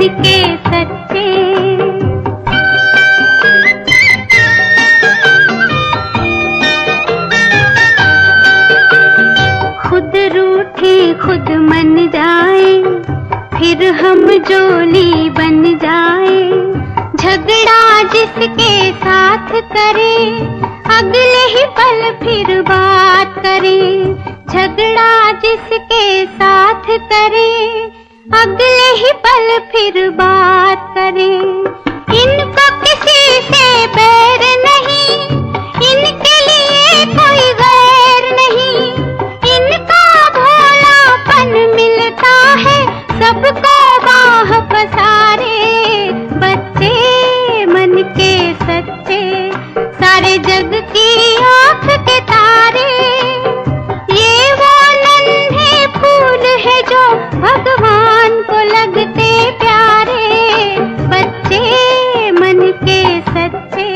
मन के सच्चे। खुद रूठे खुद मन जाए, फिर हम जोली बन जाए। झगड़ा जिसके साथ करे, अगले ही पल फिर बात करे। झगड़ा जिसके साथ करे, अगले ही पल फिर बात करे। इनको किसी से बैर नहीं, इनके लिए कोई गैर नहीं। इनका भोलापन मिलता है सबको बाह पसारे। बच्चे मन के सच्चे, सारे जग की आँख के तारे। ये वो नन्हे फूल है जो भगवान को लगते प्यारे। बच्चे मन के सच्चे।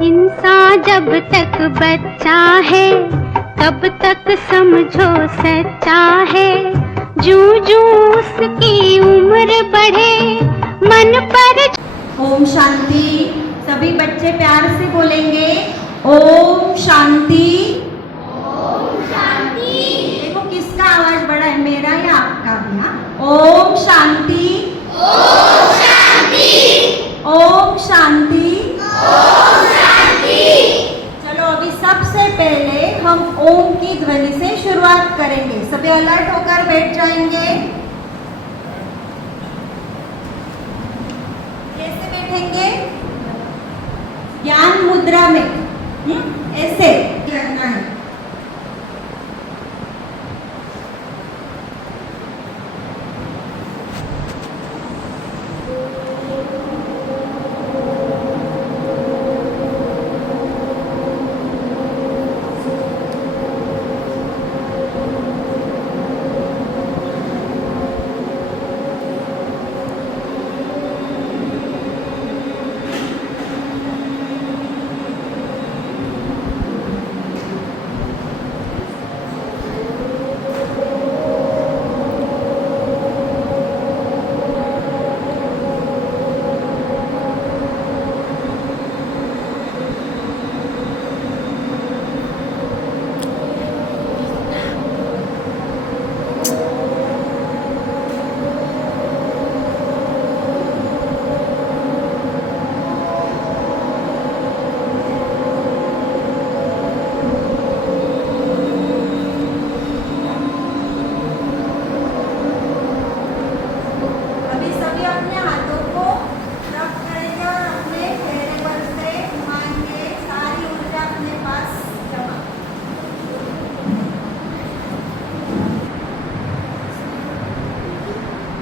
इंसान जब तक बच्चा है, तब तक समझो सच्चा है। जूं जूं उसकी उम्र बढ़े, मन पर। ओम शांति। सभी बच्चे प्यार से बोलेंगे ओम शांति। ओम शांति। देखो किसका आवाज बड़ा है, मेरा या आपका भी? हाँ, ओम शांति। ओम शांति। ओम शांति। ओम शांति। चलो अभी सबसे पहले हम ओम की ध्वनि से शुरुआत करेंगे। सभी अलर्ट होकर बैठ जाएंगे। कैसे बैठेंगे? ज्ञान मुद्रा में ऐसे करना है।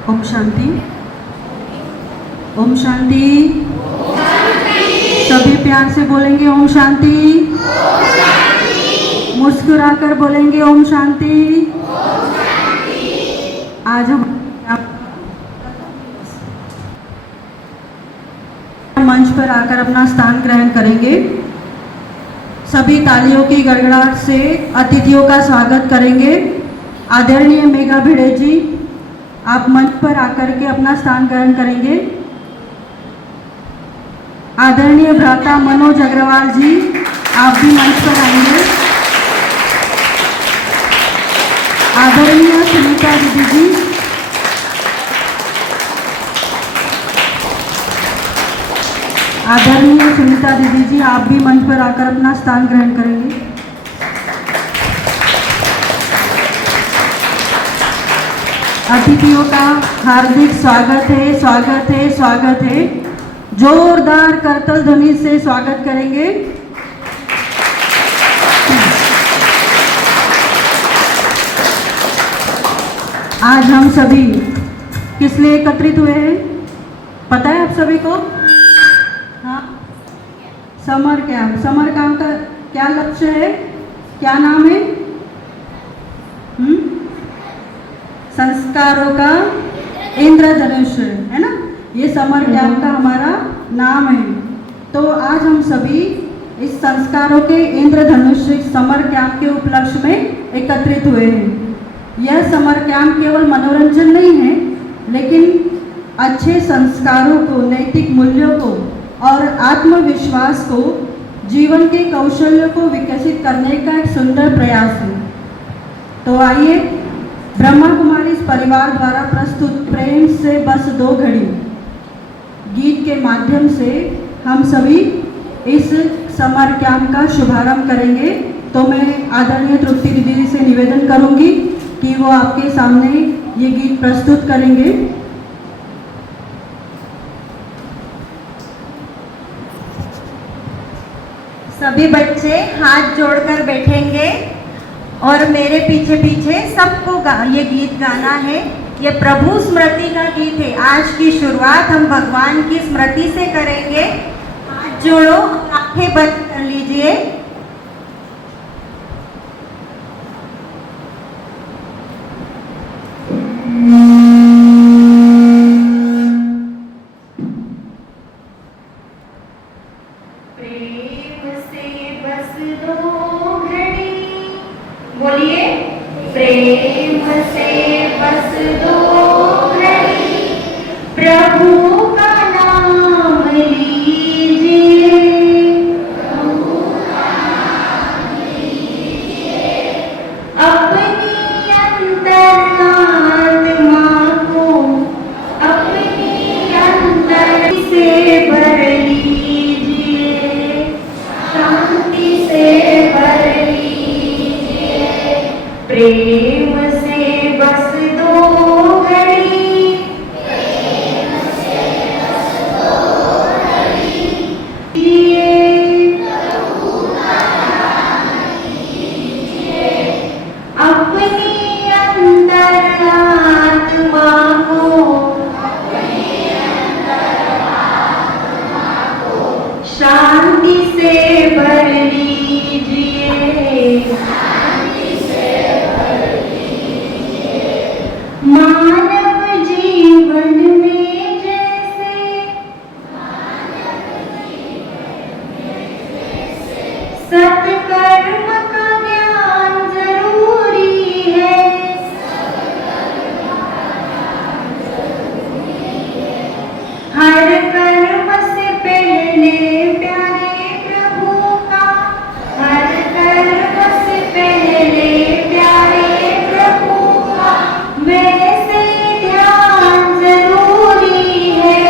ओम शांति। ओम शांति। सभी प्यार से बोलेंगे ओम शांति। मुस्कुराकर बोलेंगे ओम शांति। आज हम मंच पर आकर अपना स्थान ग्रहण करेंगे। सभी तालियों की गड़गड़ाहट से अतिथियों का स्वागत करेंगे। आदरणीय मेघा भिड़े जी, आप मंच पर आकर के अपना स्थान ग्रहण करेंगे। आदरणीय भ्राता मनोज अग्रवाल जी, आप भी मंच पर आएंगे। आदरणीय सुनीता दीदी जी, आदरणीय सुनीता दीदी जी, आप भी मंच पर आकर अपना स्थान ग्रहण करेंगे। अतिथियों का हार्दिक स्वागत है, स्वागत है, स्वागत है। जोरदार करतल ध्वनि से स्वागत करेंगे। आज हम सभी किस लिए एकत्रित हुए हैं पता है आप सभी को? हाँ, समर कैंप। समर कैंप का क्या लक्ष्य है, क्या नाम है? संस्कारों का इंद्रधनुष, है ना? ये समर कैंप का हमारा नाम है। तो आज हम सभी इस संस्कारों के इंद्रधनुष समर कैंप के उपलक्ष्य में एकत्रित हुए हैं। यह समर कैंप केवल मनोरंजन नहीं है, लेकिन अच्छे संस्कारों को, नैतिक मूल्यों को और आत्मविश्वास को, जीवन के कौशल्य को विकसित करने का एक सुंदर प्रयास है। तो आइए ब्रह्मा कुमारी परिवार द्वारा प्रस्तुत प्रेम से बस दो घड़ी गीत के माध्यम से हम सभी इस समर कैंप का शुभारंभ करेंगे। तो मैं आदरणीय तृप्ति दीदी से निवेदन करूंगी कि वो आपके सामने ये गीत प्रस्तुत करेंगे। सभी बच्चे हाथ जोड़कर बैठेंगे और मेरे पीछे पीछे सबको ये गीत गाना है। ये प्रभु स्मृति का गीत है। आज की शुरुआत हम भगवान की स्मृति से करेंगे। हाथ जोड़ो, आंखें बंद कर लीजिए। प्रेम से बस दो घड़ी, बोलिए प्रेम से बस दो घड़ी, प्रभु का नाम लीजिए, प्रभु का नाम लीजिए, अपनी अंतरात्मा को अपनी अंतर से भर लीजिए, शांति से भर लीजिए, प्रेम से बस दो घड़ी, प्रेम से बस दो घड़ी, प्रभु का नाम लीजिए, अपनी अंतरात्मा को शांति से भर लीजिए, मानव जीवन में जैसे सत्कर्म का ज्ञान जरूरी है, हर कर्म से पहले प्यारे प्रभु का, हर कर्म से पहले प्यारे प्रभु का वैसे ध्यान जरूरी है,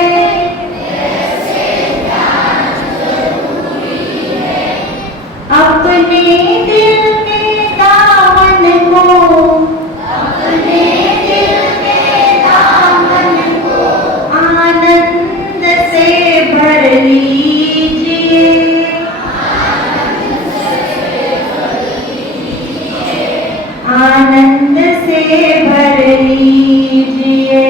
अपने दिल के दामन को, अपने दिल के दामन को आनंद से भर लीजिए, आनंद से भर लीजिए,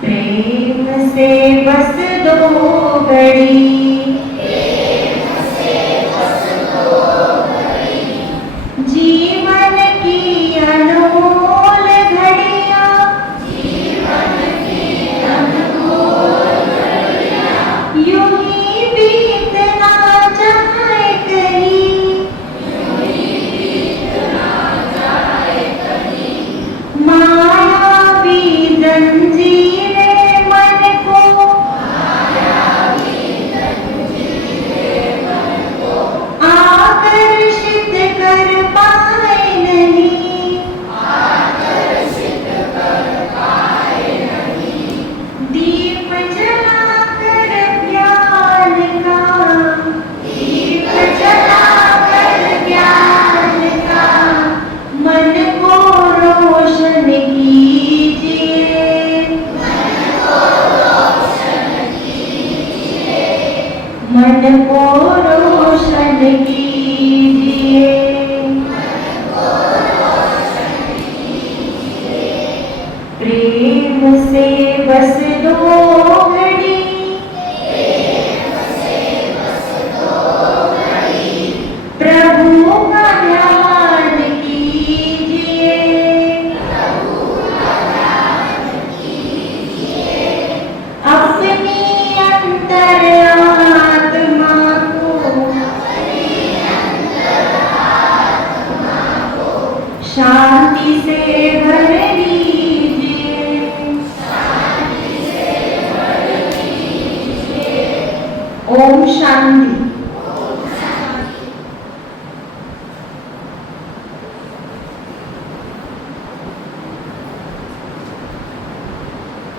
प्रेम से बस दो घड़ी, जीवन की अनमोल घड़ियां, यूं ही बीतना जाए कहीं, मायावी जंजीरें मन को, आकर्षित कर पाए नहीं, दीप जलाकर ज्ञान का, दीप जलाकर ज्ञान का मन को रोशन कीजिए, मन को रोशन कीजिए, प्रेम से बस दो घड़ी, प्रभु का ध्यान कीजिए, अपनी ओम शांति।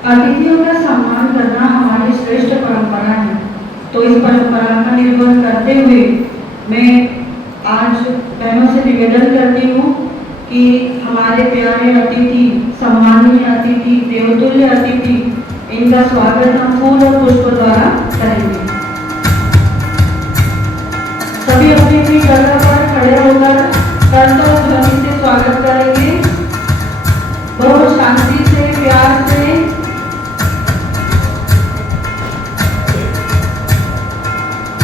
अतिथियों का सम्मान करना हमारी श्रेष्ठ परंपरा है। तो इस परंपरा का निर्वहन करते हुए मैं आज बहनों से निवेदन करती हूँ कि हमारे प्यारे अतिथि, सम्मानीय अतिथि, देवतुल्य अतिथि, इनका स्वागत हम फूल और पुष्प द्वारा करेंगे। सभी अपनी अपनी जगह पर खड़े होकर करतल ध्वनि से स्वागत करेंगे। बहुत शांति से, प्यार से।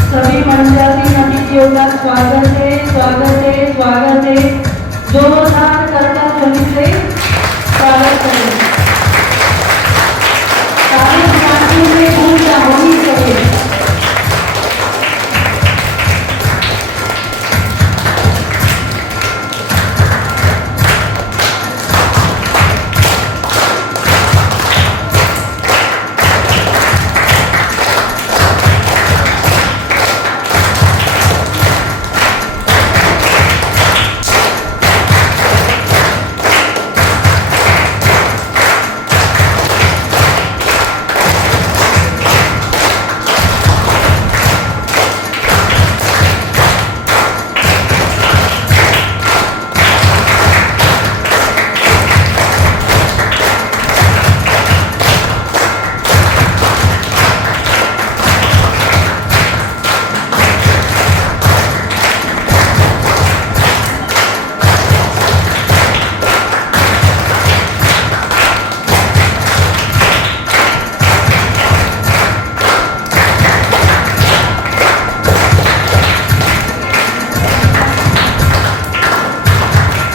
सभी मंचासीन अतिथियों का स्वागत है, स्वागत है, स्वागत है। जोरदार करतल ध्वनि से स्वागत करें। सारे साथियों में ऊर्जा होनी चाहिए।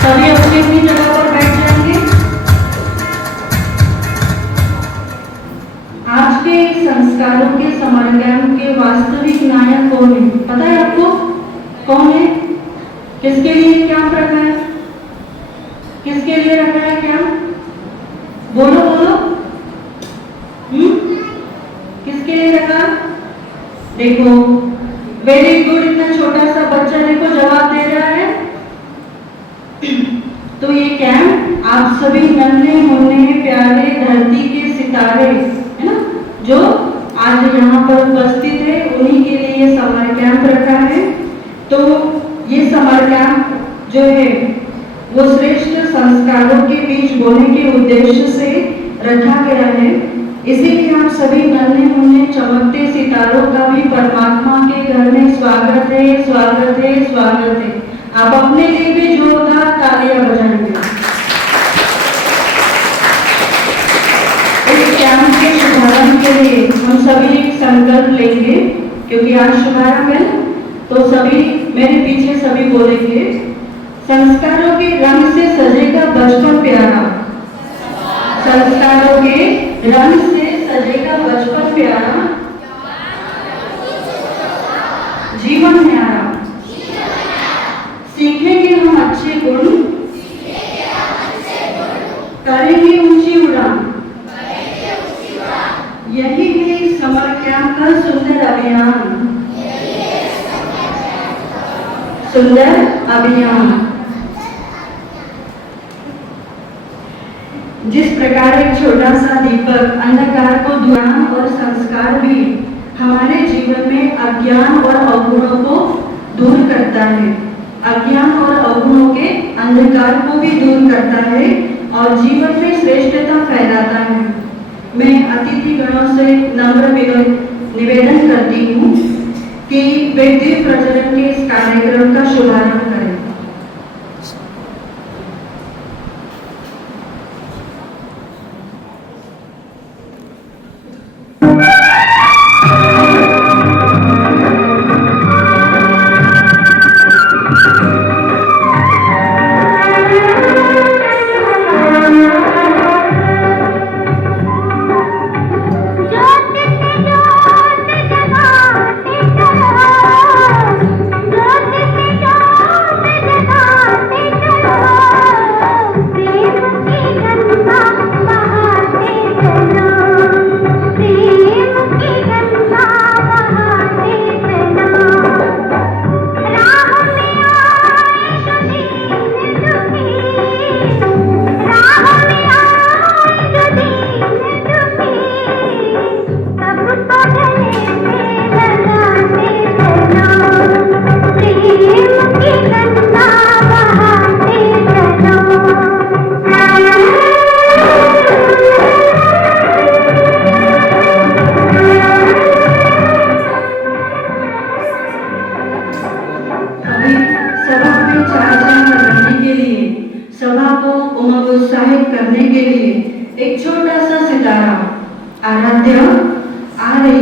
सभी अपनी अपनी जगह पर बैठ जाएंगे। आज के संस्कारों के समरज्ञान के वास्तविक नायक कौन है, पता है आपको? कौन है? किसके लिए कैंप रखा है? किसके लिए रखा है कैंप? बोलो बोलो। किसके लिए रखा? देखो, वेरी गुड। इतना छोटा सा बच्चा देखो जवाब दे रहा है। तो ये कैंप आप सभी नन्हे मुन्ने प्यारे धरती के सितारे है ना, जो आज यहाँ पर उपस्थित है, उन्हीं के लिए ये समर कैंप रखा है। तो ये समर कैंप जो है वो श्रेष्ठ संस्कारों के बीच बोने के उद्देश्य से रखा गया है। इसीलिए आप सभी नन्हे मुन्ने चमकते सितारों का भी परमात्मा के घर में स्वागत है, स्वागत है, स्वागत है। आप अपने लिए भी जोरदार तालियां बजाएंगे। इस कैंप के शुभारंभ के लिए हम सभी एक संकल्प लेंगे, क्योंकि आज शुभारंभ है। तो सभी मेरे पीछे सभी बोलेंगे, संस्कारों के रंग से सजेगा बचपन प्यारा। संस्कारों के रंग से सजेगा बचपन प्यारा, जीवन न्यारा। सीखेंगे हम अच्छे गुण, करेंगे ऊंची उड़ान। यही है समर कैंप का सुंदर अभियान, सुंदर अभियान। जिस प्रकार एक छोटा सा दीपक अंधकार को ज्ञान और संस्कार भी हमारे जीवन में अज्ञान और अवगुणों को दूर करता है, अज्ञान और अवगुणों के अंधकार को भी दूर करता है और जीवन में श्रेष्ठता फैलाता है। मैं अतिथि गणों से नम्र निवेदन करती हूँ कि वे दीप प्रज्वलन के इस कार्यक्रम का शुभारंभ करें। जोत में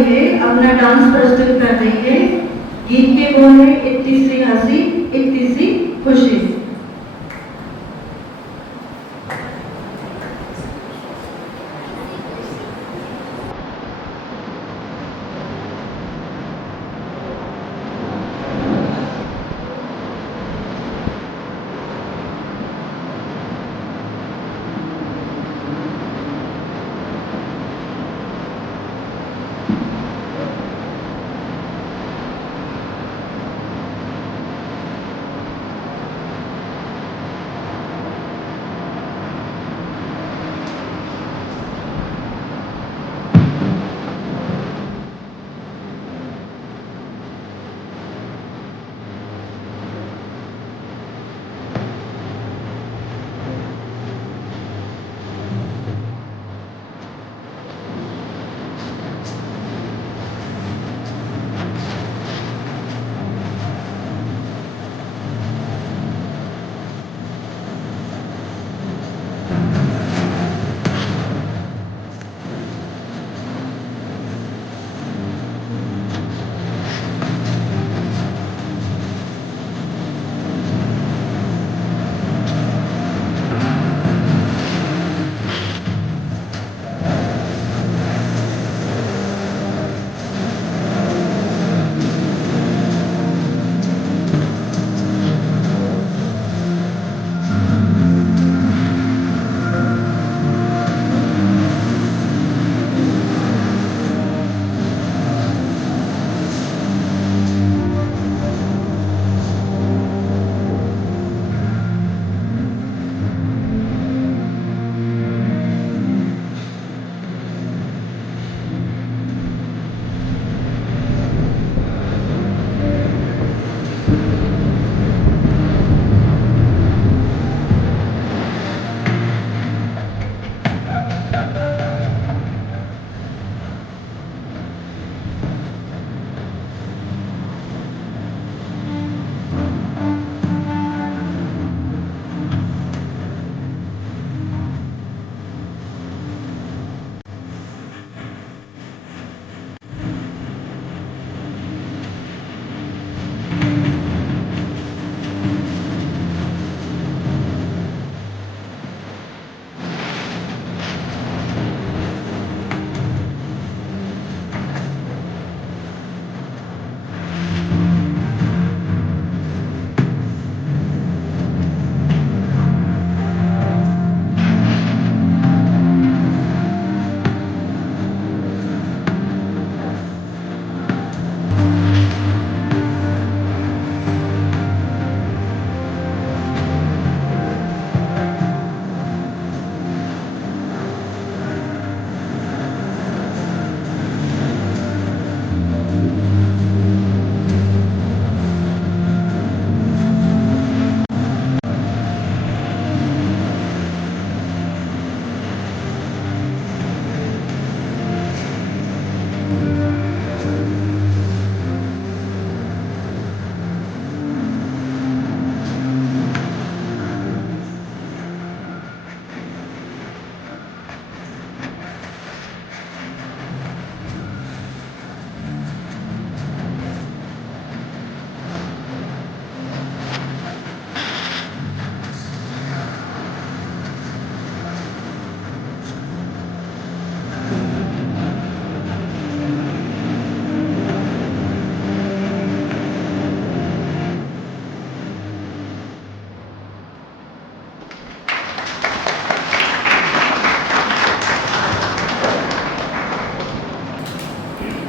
लिए अपना डांस प्रस्तुत कर देंगे। गीत के बोल है इतनी सी हंसी इतनी सी खुशी।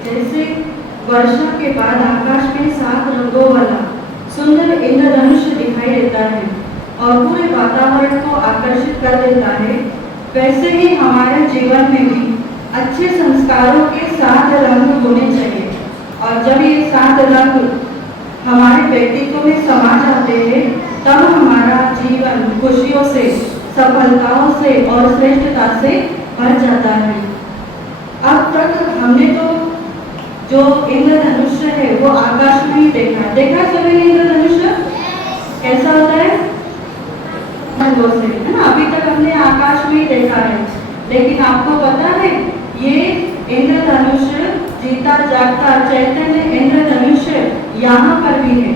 जैसे वर्षा के बाद आकाश में 7 रंगों वाला सुंदर इंद्रधनुष दिखाई देता है और पूरे वातावरण को आकर्षित कर देता है, वैसे ही हमारे जीवन में भी अच्छे संस्कारों के 7 रंग होने चाहिए। और जब ये 7 रंग हमारे व्यक्तित्व में समा जाते हैं, तब हमारा जीवन खुशियों से, सफलताओं से और श्रेष्ठता से भर जाता है। अब तक हमने तो जो इंद्रधनुष है वो आकाश में ही देखा सभी इंद्रधनुष कैसा होता है, है ना। अभी तक हमने आकाश में ही देखा है, लेकिन आपको पता है ये इंद्रधनुष जीता जागता चैतन्य इंद्रधनुष्य यहाँ पर भी है।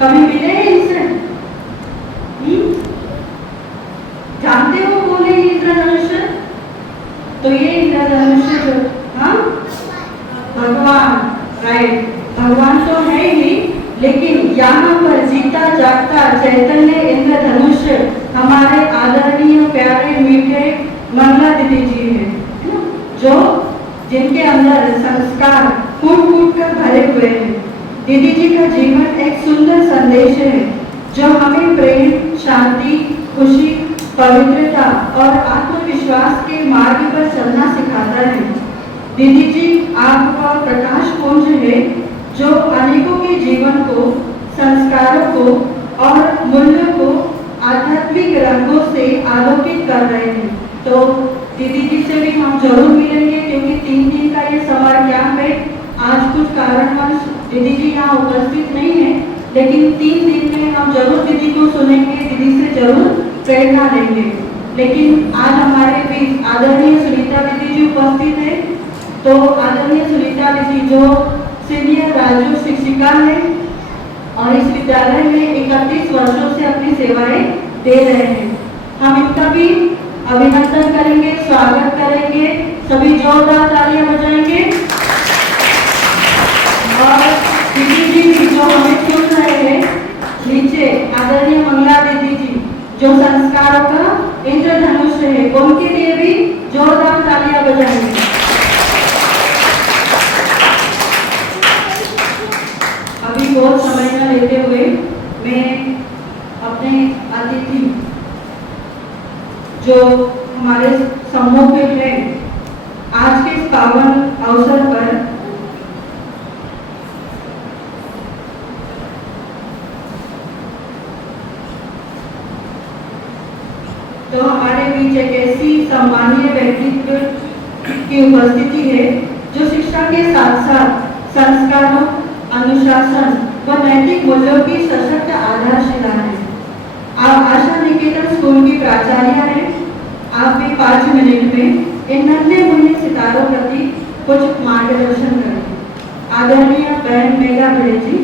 कभी मिले हैं इनसे? जानते हो कौन है इंद्रधनुष्य? तो ये इंद्रधनुष्य जो, हाँ, भगवान, राइट, भगवान तो है ही, लेकिन यहाँ पर जीता जागता चैतन्य इंद्रधनुष्य हमारे आदरणीय प्यारे मीठे मंगला दीदी जी हैं, है ना, जो जिनके अंदर संस्कार फूट फूट कर भरे हुए हैं। दीदी जी का जीवन एक सुंदर संदेश है जो हमें प्रेम, शांति, खुशी, पवित्रता और आत्मविश्वास के मार्ग पर चलना सिखाता है। दीदी जी आपका प्रकाश पुंज है जो अनेकों के जीवन को, संस्कारों को और मूल्यों को आध्यात्मिक रंगों से आलोकित कर रहे हैं। तो दीदी जी से भी हम जरूर मिलेंगे क्योंकि 3 दिन का ये समर कैंप है। आज कुछ कारणवश दीदी जी यहाँ उपस्थित नहीं है, लेकिन 3 दिन में हम जरूर दीदी को सुनेंगे, दीदी से जरूर प्रेरणा लेंगे। लेकिन आज हमारे बीच आदरणीय सुनीता दीदी जी उपस्थित है। तो आदरणीय सुनीता दीदी जो सीनियर राजू शिक्षिका है और इस विद्यालय में 31 वर्षों से अपनी सेवाएं दे रहे हैं, हम इनका भी अभिनंदन करेंगे, स्वागत करेंगे, सभी जोरदार तालियां बजाएंगे। और दीदी जी जो हमें सुन रहे हैं नीचे, आदरणीय मंगला दीदी जी जो संस्कारों का इंद्रधनुष्य है, उनके लिए भी जोरदार तालियां बजाएंगे। अभी बहुत समय न लेते हुए मैं अपने अतिथि जो हमारे सम्मुख है आज के इस पावन अवसर पर, तो हमारे बीच एक ऐसी सम्मानीय व्यक्तित्व की उपस्थिति है जो शिक्षा के साथ साथ संस्कारों, अनुशासन व नैतिक मूल्यों की सशक्त आधारशिला है। आप आशा निकेतन स्कूल की प्राचार्य हैं। आप भी 5 मिनट में इन नन्हे मुन्ने सितारों प्रति कुछ मार्गदर्शन करें। आदरणीय बहन मेघा भिड़े जी।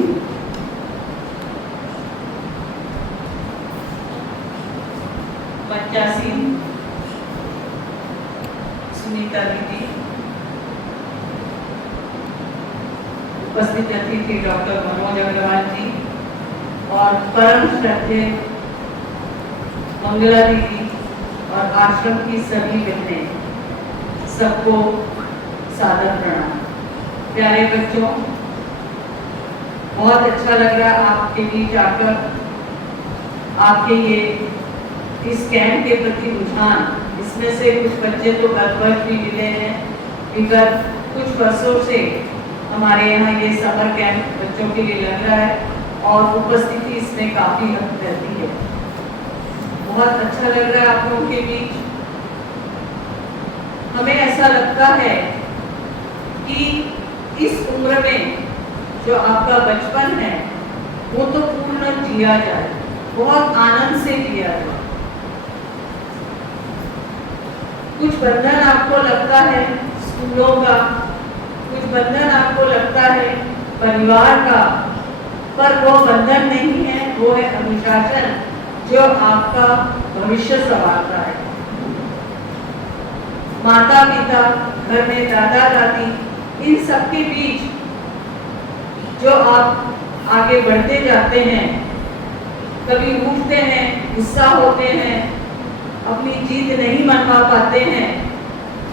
सुनीता दीदी, उपस्थित अतिथि डॉक्टर मनोज अग्रवाल जी और परम श्रद्धेय मंगला दीदी और आश्रम की सभी बहनें, सबको सादर प्रणाम। प्यारे बच्चों, बहुत अच्छा लग रहा है आपके बीच आकर, आपके ये इस कैंप के प्रति रुझान। इसमें से कुछ बच्चे तो गत वर्ष भी मिले हैं, विगत कुछ वर्षों से हमारे यहाँ ये समर कैंप बच्चों के लिए लग रहा है और उपस्थिति इसमें काफ़ी हद रहती है। बहुत अच्छा लग रहा है आप लोगों के बीच। हमें ऐसा लगता है कि इस उम्र में जो आपका बचपन है वो तो पूर्ण जिया जाए, बहुत आनंद से जिया जाए। कुछ बंधन आपको लगता है स्कूलों का, कुछ बंधन आपको लगता है परिवार का, पर वो बंधन नहीं है, वो है अनुशासन जो आपका भविष्य संवारता है। माता पिता, घर में दादा दादी, इन सबके बीच जो आप आगे बढ़ते जाते हैं, कभी उठते हैं, गुस्सा होते हैं, अपनी जीत नहीं मनवा पाते हैं,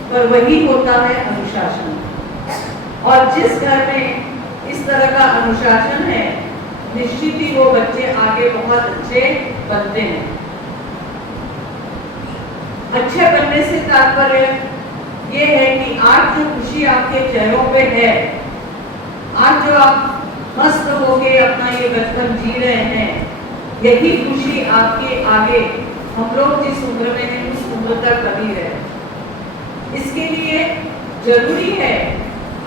पर वही होता है अनुशासन। और जिस घर में इस तरह का अनुशासन है, निश्चित ही वो बच्चे आगे बहुत अच्छे बनते हैं। अच्छे बनने से तात्पर्य ये है कि आज जो खुशी आपके चेहरों पे है, आज जो आप मस्त होके अपना ये बचपन जी रहे हैं, यही खुशी आपके आगे हम लोग जिस उम्र में हैं उस उम्र तक बनी रहे। इसके लिए जरूरी है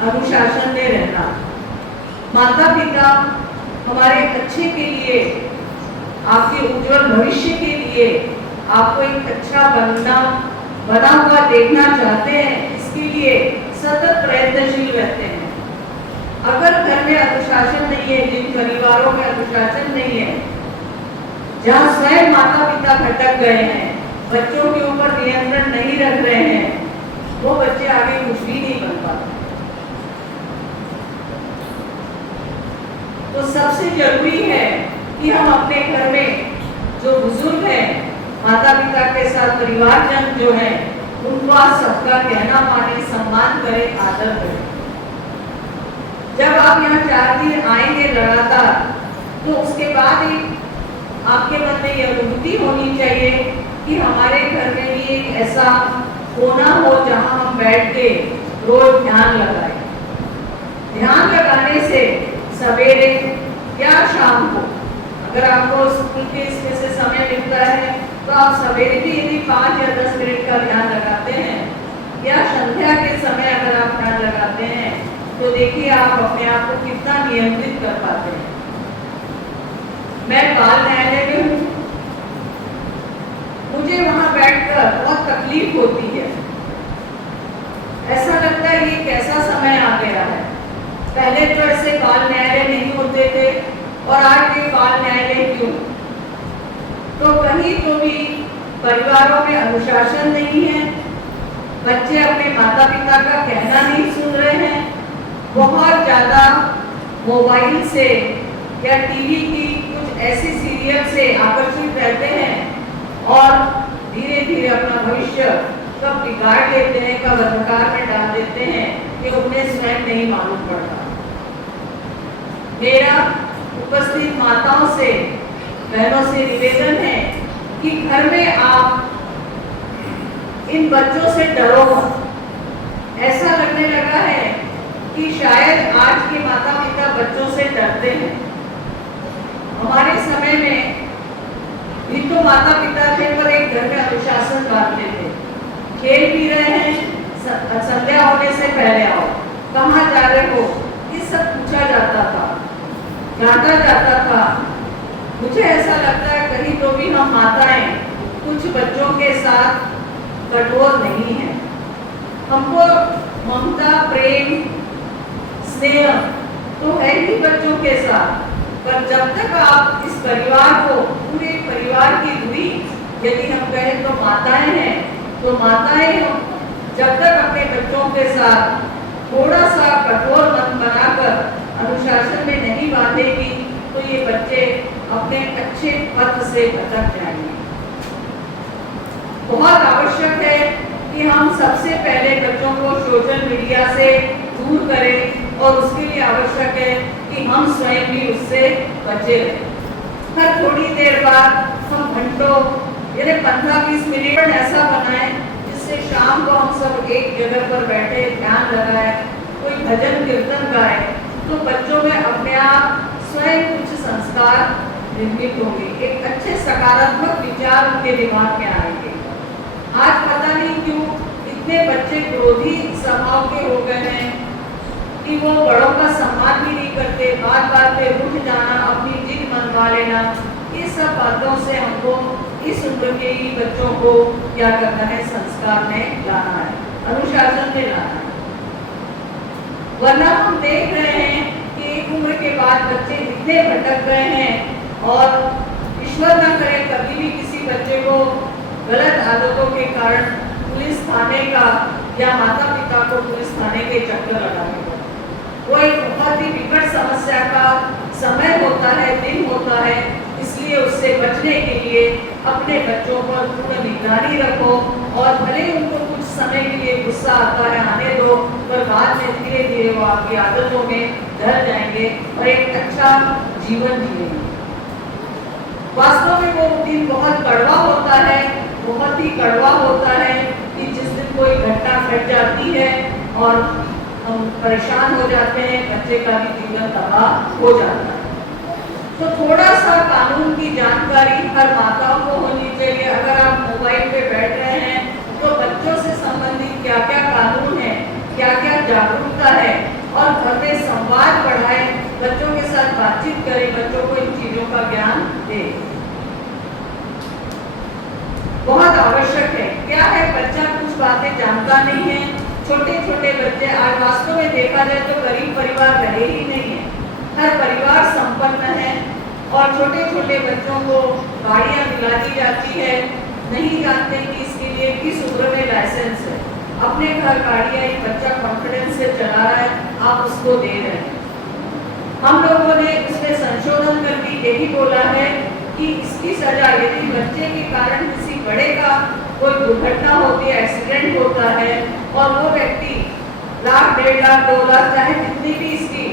अनुशासन में रहना। माता पिता हमारे अच्छे के लिए, आपके उज्जवल भविष्य के लिए आपको एक अच्छा बना हुआ देखना चाहते हैं, इसके लिए सतत प्रयत्नशील रहते हैं। अनुशासन नहीं है, जिन परिवारों में अनुशासन नहीं है, जहाँ स्वयं माता पिता भटक गए हैं, बच्चों के ऊपर नियंत्रण नहीं रख रहे हैं, वो बच्चे आगे कुछ भी नहीं बन पाते। तो सबसे जरूरी है कि हम अपने घर में जो बुजुर्ग हैं, माता पिता के साथ परिवारजन जो हैं, उनको सबका कहना माने, सम्मान करें, आदर करें। जब आप यहाँ 4 दिन आएंगे लगातार, तो उसके बाद एक आपके मन में यह अनुभूति होनी चाहिए कि हमारे घर में भी एक ऐसा कोना हो जहाँ हम बैठ के रोज ध्यान लगाएं। ध्यान लगाने से सवेरे या शाम को, अगर आपको स्कूल के इसमें से समय मिलता है तो आप सवेरे भी यदि 5 या 10 मिनट का ध्यान लगाते हैं, या संध्या के समय अगर आप ध्यान लगाते हैं, तो देखिए आप अपने आप को कितना नियंत्रित कर पाते हैं। मैं बाल न्यायालय में हूँ, मुझे वहां बैठकर बहुत तकलीफ होती है। ऐसा लगता है ये कैसा समय आ गया है। पहले तो ऐसे बाल न्यायालय नहीं होते थे, और आज ये बाल न्यायालय क्यों? तो कहीं तो भी परिवारों में अनुशासन नहीं है, बच्चे अपने माता पिता का कहना नहीं सुन रहे हैं, बहुत ज्यादा मोबाइल से या टीवी की कुछ ऐसी सीरियल से आकर्षित रहते हैं और धीरे धीरे अपना भविष्य कब बिगाड़ लेते हैं, कब अंधकार में डाल देते हैं कि उन्हें स्वयं नहीं मालूम पड़ता। मेरा उपस्थित माताओं से, बहनों से निवेदन है कि घर में आप इन बच्चों से डरो मत। ऐसा लगने लगा है कि शायद आज के माता पिता बच्चों से डरते हैं। हमारे समय में भी तो माता पिता थे, पर एक घर में अनुशासन बांधते थे। खेल भी रहे हैं, संध्या होने से पहले आओ, कहाँ जा रहे हो, ये सब पूछा जाता था, जाना जाता था। मुझे ऐसा लगता है कहीं तो भी हम माताएं कुछ बच्चों के साथ कठोर नहीं है। हमको ममता, प्रेम, स्नेह तो है ही बच्चों के साथ, पर जब तक आप इस परिवार को, पूरे परिवार की दूरी, यदि हम कहें तो माताएं हैं, तो माताएं जब तक अपने बच्चों के साथ थोड़ा सा कठोर मन बनाकर अनुशासन में नहीं बांधेगी, तो ये बच्चे अपने अच्छे पथ से भटक जाएंगे। बहुत आवश्यक है कि हम सबसे पहले बच्चों को सोशल मीडिया से दूर करें, और उसके लिए आवश्यक है कि हम स्वयं भी उससे बचे रहें। हर थोड़ी देर बाद हम घंटों, यानी 15-20 मिनट ऐसा बनाएं जिससे शाम को हम सब एक जगह पर बैठे ध्यान लगाएं, कोई भजन कीर्तन गाए, तो बच्चों में अपने आप स्वयं कुछ संस्कार निर्मित होंगे, एक अच्छे सकारात्मक विचार उनके दिमाग में आएंगे। आज पता नहीं क्यों इतने बच्चे क्रोधी स्वभाव के हो गए हैं कि वो बड़ों का सम्मान भी नहीं करते, बात बात पे उठ जाना, अपनी जिद मनवा लेना, ये सब बातों से हमको इस उम्र के ही बच्चों को क्या करना है, संस्कार में लाना है, अनुशासन में लाना है। वरना हम देख रहे हैं कि एक उम्र के बाद बच्चे इतने भटक गए हैं, और ईश्वर न करे कभी भी किसी बच्चे को गलत आदतों के कारण पुलिस थाने का या माता पिता को पुलिस थाने के चक्कर लगाने का, वो एक बहुत ही विकट समस्या का समय होता है, दिन होता है। इसलिए उससे बचने के लिए अपने बच्चों पर पूर्ण निगरानी रखो, और भले उनको कुछ समय के लिए गुस्सा आता है, आने दो, पर बाद में धीरे धीरे वो आपकी आदतों में ढल जाएंगे और एक अच्छा जीवन जिएंगे। वास्तव में वो दिन बहुत कड़वा होता है, बहुत ही कड़वा होता है कि जिस दिन कोई घटना घट जाती है और हम परेशान हो जाते हैं, बच्चे का भी जीवन तबाह हो जाता है। तो थोड़ा सा कानून की जानकारी हर माताओं को होनी चाहिए। अगर आप मोबाइल पे बैठ रहे हैं तो बच्चों से संबंधित क्या क्या कानून है, क्या क्या जागरूकता है, और घर में संवाद बढ़ाएं, बच्चों के साथ बातचीत करें, बच्चों को इन चीजों का ज्ञान दें। बहुत आवश्यक है। क्या है, बच्चा कुछ बातें जानता नहीं है। छोटे छोटे बच्चे आज वास्तव में देखा जाए तो गरीब परिवार रहे ही नहीं है। हर परिवार संपन्न है और छोटे छोटे बच्चों को गाड़ियां दिला दी जाती है, नहीं जानते कि इसके लिए किस उम्र में लाइसेंस है। अपने घर गाड़ियां एक बच्चा कॉन्फिडेंस से चला रहा है, आप उसको दे रहे हैं। हम लोगों ने इसमें संशोधन करके यही बोला है कि इसकी सजा यदि बच्चे के कारण किसी बड़े का कोई दुर्घटना होती है, एक्सीडेंट होता है और वो व्यक्ति लाख, 1.5 लाख, 2 लाख चाहे जितनी भी इसकी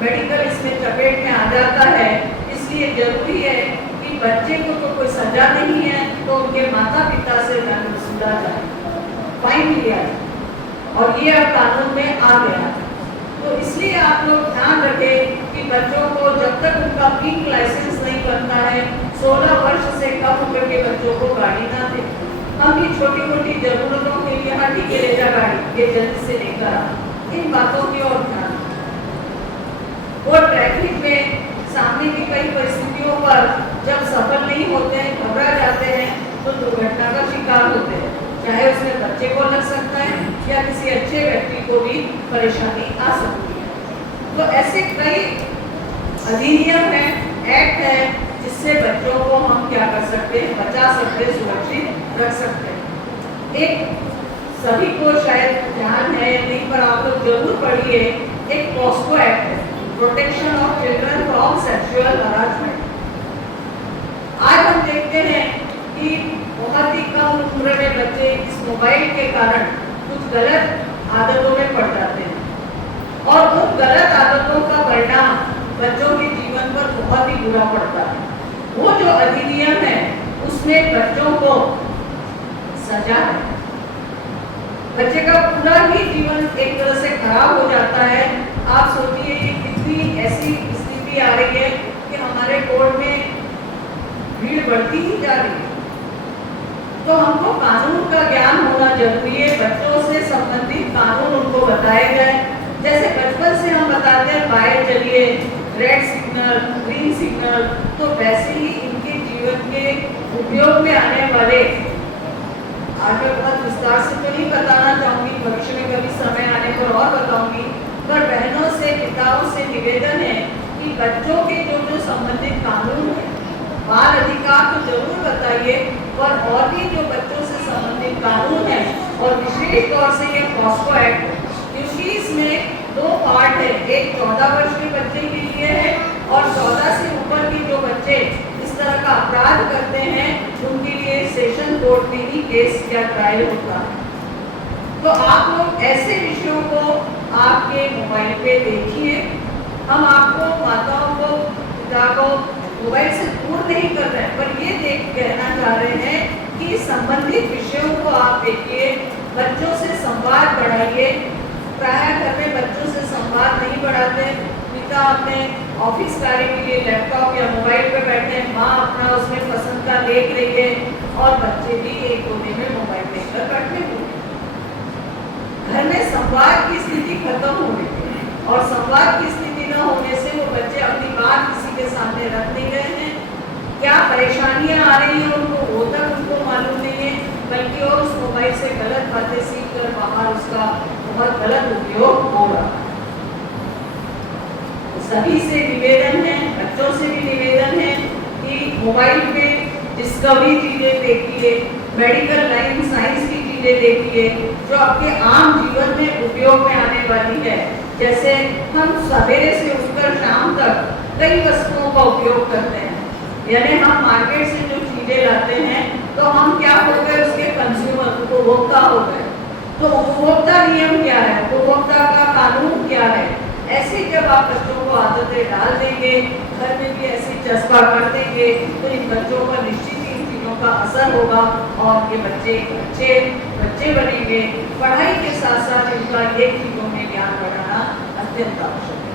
मेडिकल इसमें चपेट में आ जाता है, इसलिए जरूरी है कि बच्चे को तो कोई सजा नहीं है तो उनके माता पिता से दंड वसूला जाए, फाइन लिया जाए और ये अब कानून में आ गया। तो इसलिए आप लोग ध्यान रखें कि बच्चों को जब तक उनका पिंक लाइसेंस नहीं बनता है, 16 वर्ष से कम उम्र के बच्चों को गाड़ी ना दें। हम भी छोटी मोटी जरूरतों के लिए हाँ ठीक है ले जा गाड़ी, ये जल्दी से लेकर आ, इन बातों की ओर ध्यान। वो ट्रैफिक में सामने की कई परिस्थितियों पर जब सफल नहीं होते हैं, घबरा जाते हैं तो दुर्घटना का शिकार होते हैं, चाहे उसमें बच्चे को लग सकता है या किसी अच्छे व्यक्ति को भी परेशानी आ सकती है। तो ऐसे कई अधिनियम है, एक्ट है जिससे बच्चों को हम क्या कर सकते हैं, बचा सकते हैं, सुरक्षित रख सकते हैं। एक सभी को शायद ध्यान है नहीं पर आप लोग जरूर पढ़िए, एक पॉस्को एक्ट है, protection of children from sexual harassment. आज हम देखते हैं कि बहुत ही कम उम्र में बच्चे इस मोबाइल के कारण कुछ गलत आदतों में पड़ जाते हैं और उन गलत आदतों का परिणाम बच्चों के जीवन पर बहुत ही बुरा पड़ता है। वो जो अधिनियम है उसमें बच्चों को सजा है, बच्चे का पूरा ही जीवन एक तरह से खराब हो जाता है। आप सोचिए ये कितनी ऐसी स्थिति आ रही है कि हमारे कोर्ट में भीड़ बढ़ती ही जा रही है। तो हमको कानून का ज्ञान होना जरूरी है, बच्चों से संबंधित कानून उनको बताए जाए। जैसे बचपन से हम बताते हैं बाहर चलिए, रेड सिग्नल, ग्रीन सिग्नल, तो वैसे ही इनके जीवन के उपयोग में आने वाले, आगे बहुत विस्तार से तो नहीं बताना चाहूँगी, भविष्य में कभी समय आने पर और बताऊंगी, पर बहनों से पिताओं से निवेदन है कि बच्चों के जो संबंधित कानून है, बाल अधिकार तो जरूर बताइए, पर और भी जो बच्चों से संबंधित कानून है और विशेष तौर से ये पॉस्को एक्ट है, क्योंकि इसमें 2 पार्ट है, एक 14 वर्ष के बच्चे के लिए है और 14 से ऊपर के जो बच्चे इस तरह का अपराध करते हैं उनके लिए सेशन कोर्ट में ही केस या ट्रायल होता है। तो आप लोग ऐसे विषयों को आपके मोबाइल पे देखिए। हम आपको माताओं को, पिता को मोबाइल से दूर नहीं कर रहे हैं, पर ये कहना चाह रहे हैं कि संबंधित विषयों को आप देखिए, बच्चों से संवाद बढ़ाइए। प्राय घर में बच्चों से संवाद नहीं बढ़ाते, पिता अपने ऑफिस कार्य के लिए लैपटॉप या मोबाइल पे बैठे हैं, माँ अपना उसमें पसंद का देख रही है और बच्चे भी एक कोने में मोबाइल लेकर बैठे हुए। घर में संवाद की स्थिति खत्म हो गई और संवाद की स्थिति न होने से वो बच्चे अपनी बात किसी के सामने रख नहीं रहे हैं। क्या परेशानियां आ रही हैं उनको उनको मालूम नहीं है, बल्कि और उस मोबाइल से गलत बातें सीख कर बाहर उसका बहुत गलत उपयोग हो रहा है। तो सभी से निवेदन है, बच्चों से भी निवेदन है कि मोबाइल पे डिस्कवरी चीजें देखिए, मेडिकल लाइन साइंस की चीजें देखिए जो आपके आम जीवन में उपयोग में आने वाली है। जैसे हम सवेरे से उठकर शाम तक कई वस्तुओं का उपयोग करते हैं, यानी हम मार्केट से जो चीजें लाते हैं तो हम क्या हो गए, उसके कंज्यूमर, उपभोक्ता हो गए। तो उपभोक्ता नियम क्या है, उपभोक्ता का कानून क्या है, ऐसे जब आप बच्चों को आदतें डाल देंगे, घर में भी ऐसी चस्पा कर देंगे तो इन बच्चों पर निश्चित ही इन चीज़ों का असर होगा और ये बच्चे अच्छे बच्चे बनेंगे। पढ़ाई के साथ साथ इनका ये चीज़ों में ज्ञान बढ़ाना अत्यंत आवश्यक है।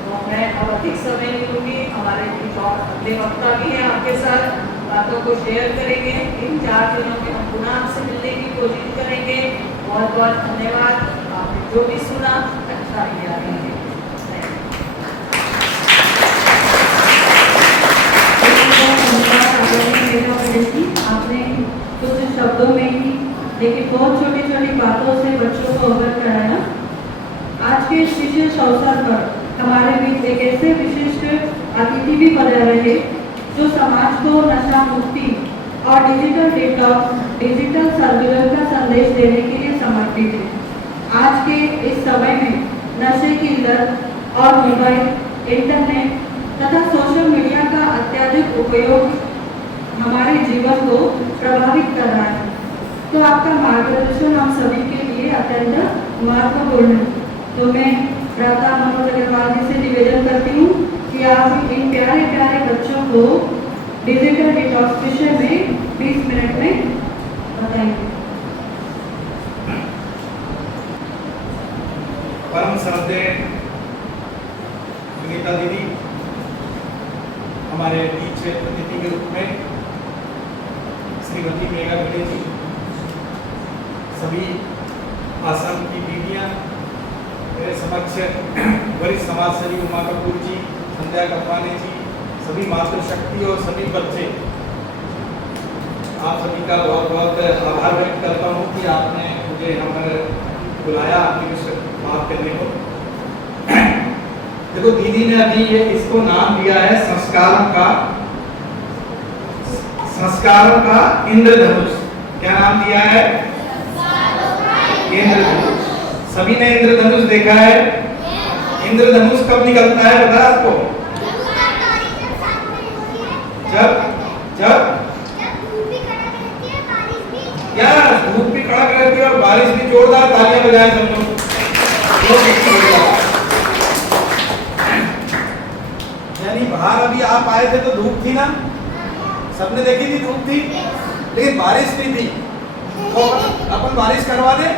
तो मैं अब अधिक समय नहीं लूँगी, हमारे कुछ और अगले वक्ता भी हैं आपके साथ, बातों को शेयर करेंगे। इन 4 दिनों में हम पुनः आपसे मिलने की कोशिश करेंगे। बहुत बहुत धन्यवाद, आपने जो भी सुना अच्छा ही आगे। आपने कुछ शब्दों में ही लेकिन बहुत छोटी छोटी बातों से बच्चों को अवगत कराया। आज के इस विशेष अवसर पर हमारे बीच एक ऐसे विशिष्ट अतिथि भी बने रहे जो समाज को नशा मुक्ति और डिजिटल डिटॉक्स, डिजिटल सर्विलेंस का संदेश देने के लिए समर्पित है। आज के इस समय में नशे की लत और मोबाइल, इंटरनेट तथा सोशल मीडिया का अत्यधिक उपयोग हमारे जीवन को प्रभावित कर रहा है, तो आपका मार्गदर्शन हम सभी के लिए अत्यंत महत्वपूर्ण है। तो मैं भ्राता मनोज अग्रवाल जी से निवेदन करती हूँ कि आप इन प्यारे प्यारे बच्चों को डिजिटल डिटॉक्स विषय में 20 मिनट में बताएंगे। परम श्रद्धेय सुनीता दीदी, हमारे पीछे अतिथि के रूप में श्रीमती मेघा भिड़े जी, सभी आश्रम की दीदियाँ, मेरे समक्ष वरिष्ठ समाजसेवी उमा कपूर जी, संध्या कपाने जी, सभी मातृशक्ति और सभी बच्चे, आप सभी का बहुत बहुत आभार व्यक्त करता हूँ कि आपने मुझे यहाँ पर बुलाया अपनी विषय बात करने को। देखो दीदी ने अभी ये इसको नाम दिया है संस्कारों का इंद्रधनुष। क्या नाम दिया है? इंद्रधनुष। सभी ने इंद्रधनुष देखा है? इंद्रधनुष कब निकलता है पता है आपको? जब यार धूप भी कड़क रहती है और बारिश भी जोरदार, तालियां बजाएं सब लोग। यानी बाहर अभी आप आए थे तो धूप थी ना, सबने देखी थी धूप थी, लेकिन बारिश नहीं थी। तो अपन बारिश करवा दे,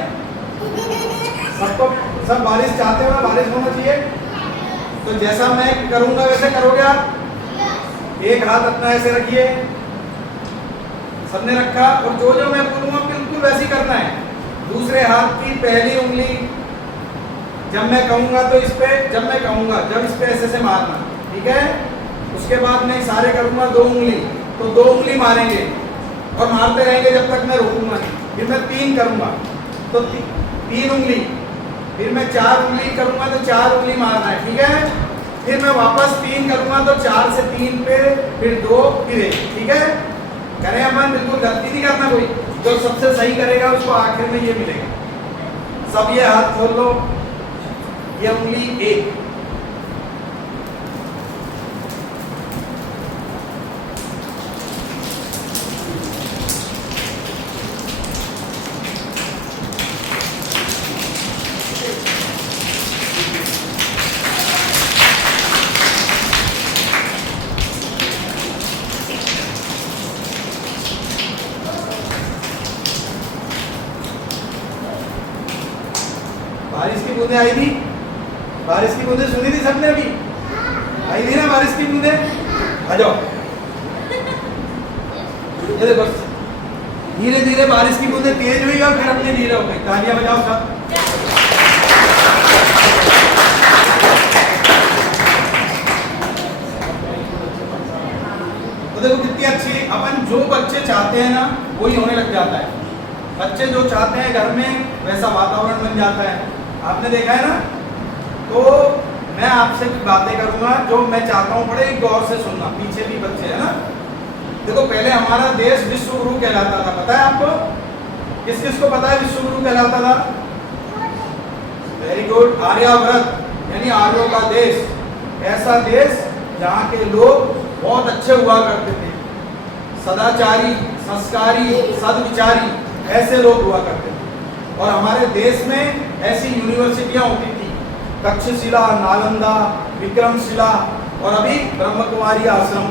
सबको सब बारिश चाहते हो ना, बारिश होना चाहिए। तो जैसा मैं करूंगा वैसे करोगे आप? एक हाथ अपना ऐसे रखिए, सबने रखा, और जो जो मैं बोलूंगा बिल्कुल वैसे ही करना है। दूसरे हाथ की पहली उंगली जब मैं कहूंगा तो इस पे, जब मैं कहूंगा जब इस पे ऐसे से मारना, ठीक है? उसके बाद मैं इशारे करूंगा 2 उंगली, तो 2 उंगली मारेंगे और मारते रहेंगे जब तक मैं रोकूंगा नहीं। फिर मैं 3 करूंगा तो 3 उंगली, फिर मैं 4 उंगली करूंगा तो 4 उंगली मारना है, ठीक है? फिर मैं वापस 3 करूंगा तो 4 से 3 पे, फिर 2, फिर 1, ठीक है? करें अपन, बिल्कुल गलती नहीं करना कोई। जो सबसे सही करेगा उसको आखिर में ये मिलेगा। सब ये हाथ खोल लो, ये उंगली 1, बारिश की बूंदे आई थी, बारिश की बूंदे सुनी थी सबने अभी? आई थी ना बारिश की बूंदे? आ जाओ, ये देखो धीरे धीरे बारिश की बूंदे तेज हुई और फिर अपने धीरे हो गई। तालियां बजाओ सब। तो देखो कितनी अच्छी, अपन जो बच्चे चाहते हैं ना वही होने लग जाता है। बच्चे जो चाहते हैं घर में वैसा वातावरण बन जाता है। आपने देखा है ना? तो मैं आपसे बातें करूंगा जो मैं चाहता हूँ, बड़े गौर से सुनना, पीछे भी बच्चे हैं ना। देखो पहले हमारा देश विश्व गुरु कहलाता था, पता है आपको? किस किस को पता है विश्व गुरु कहलाता था? Very good. आर्यावर्त यानी आर्यों का देश, ऐसा देश जहाँ के लोग बहुत अच्छे हुआ करते थे, सदाचारी, संस्कारी, सद्विचारी, ऐसे लोग हुआ करते थे। और हमारे देश में ऐसी यूनिवर्सिटियां होती थी, तक्षशिला, नालंदा, विक्रमशिला, और अभी ब्रह्म कुमारी आश्रम,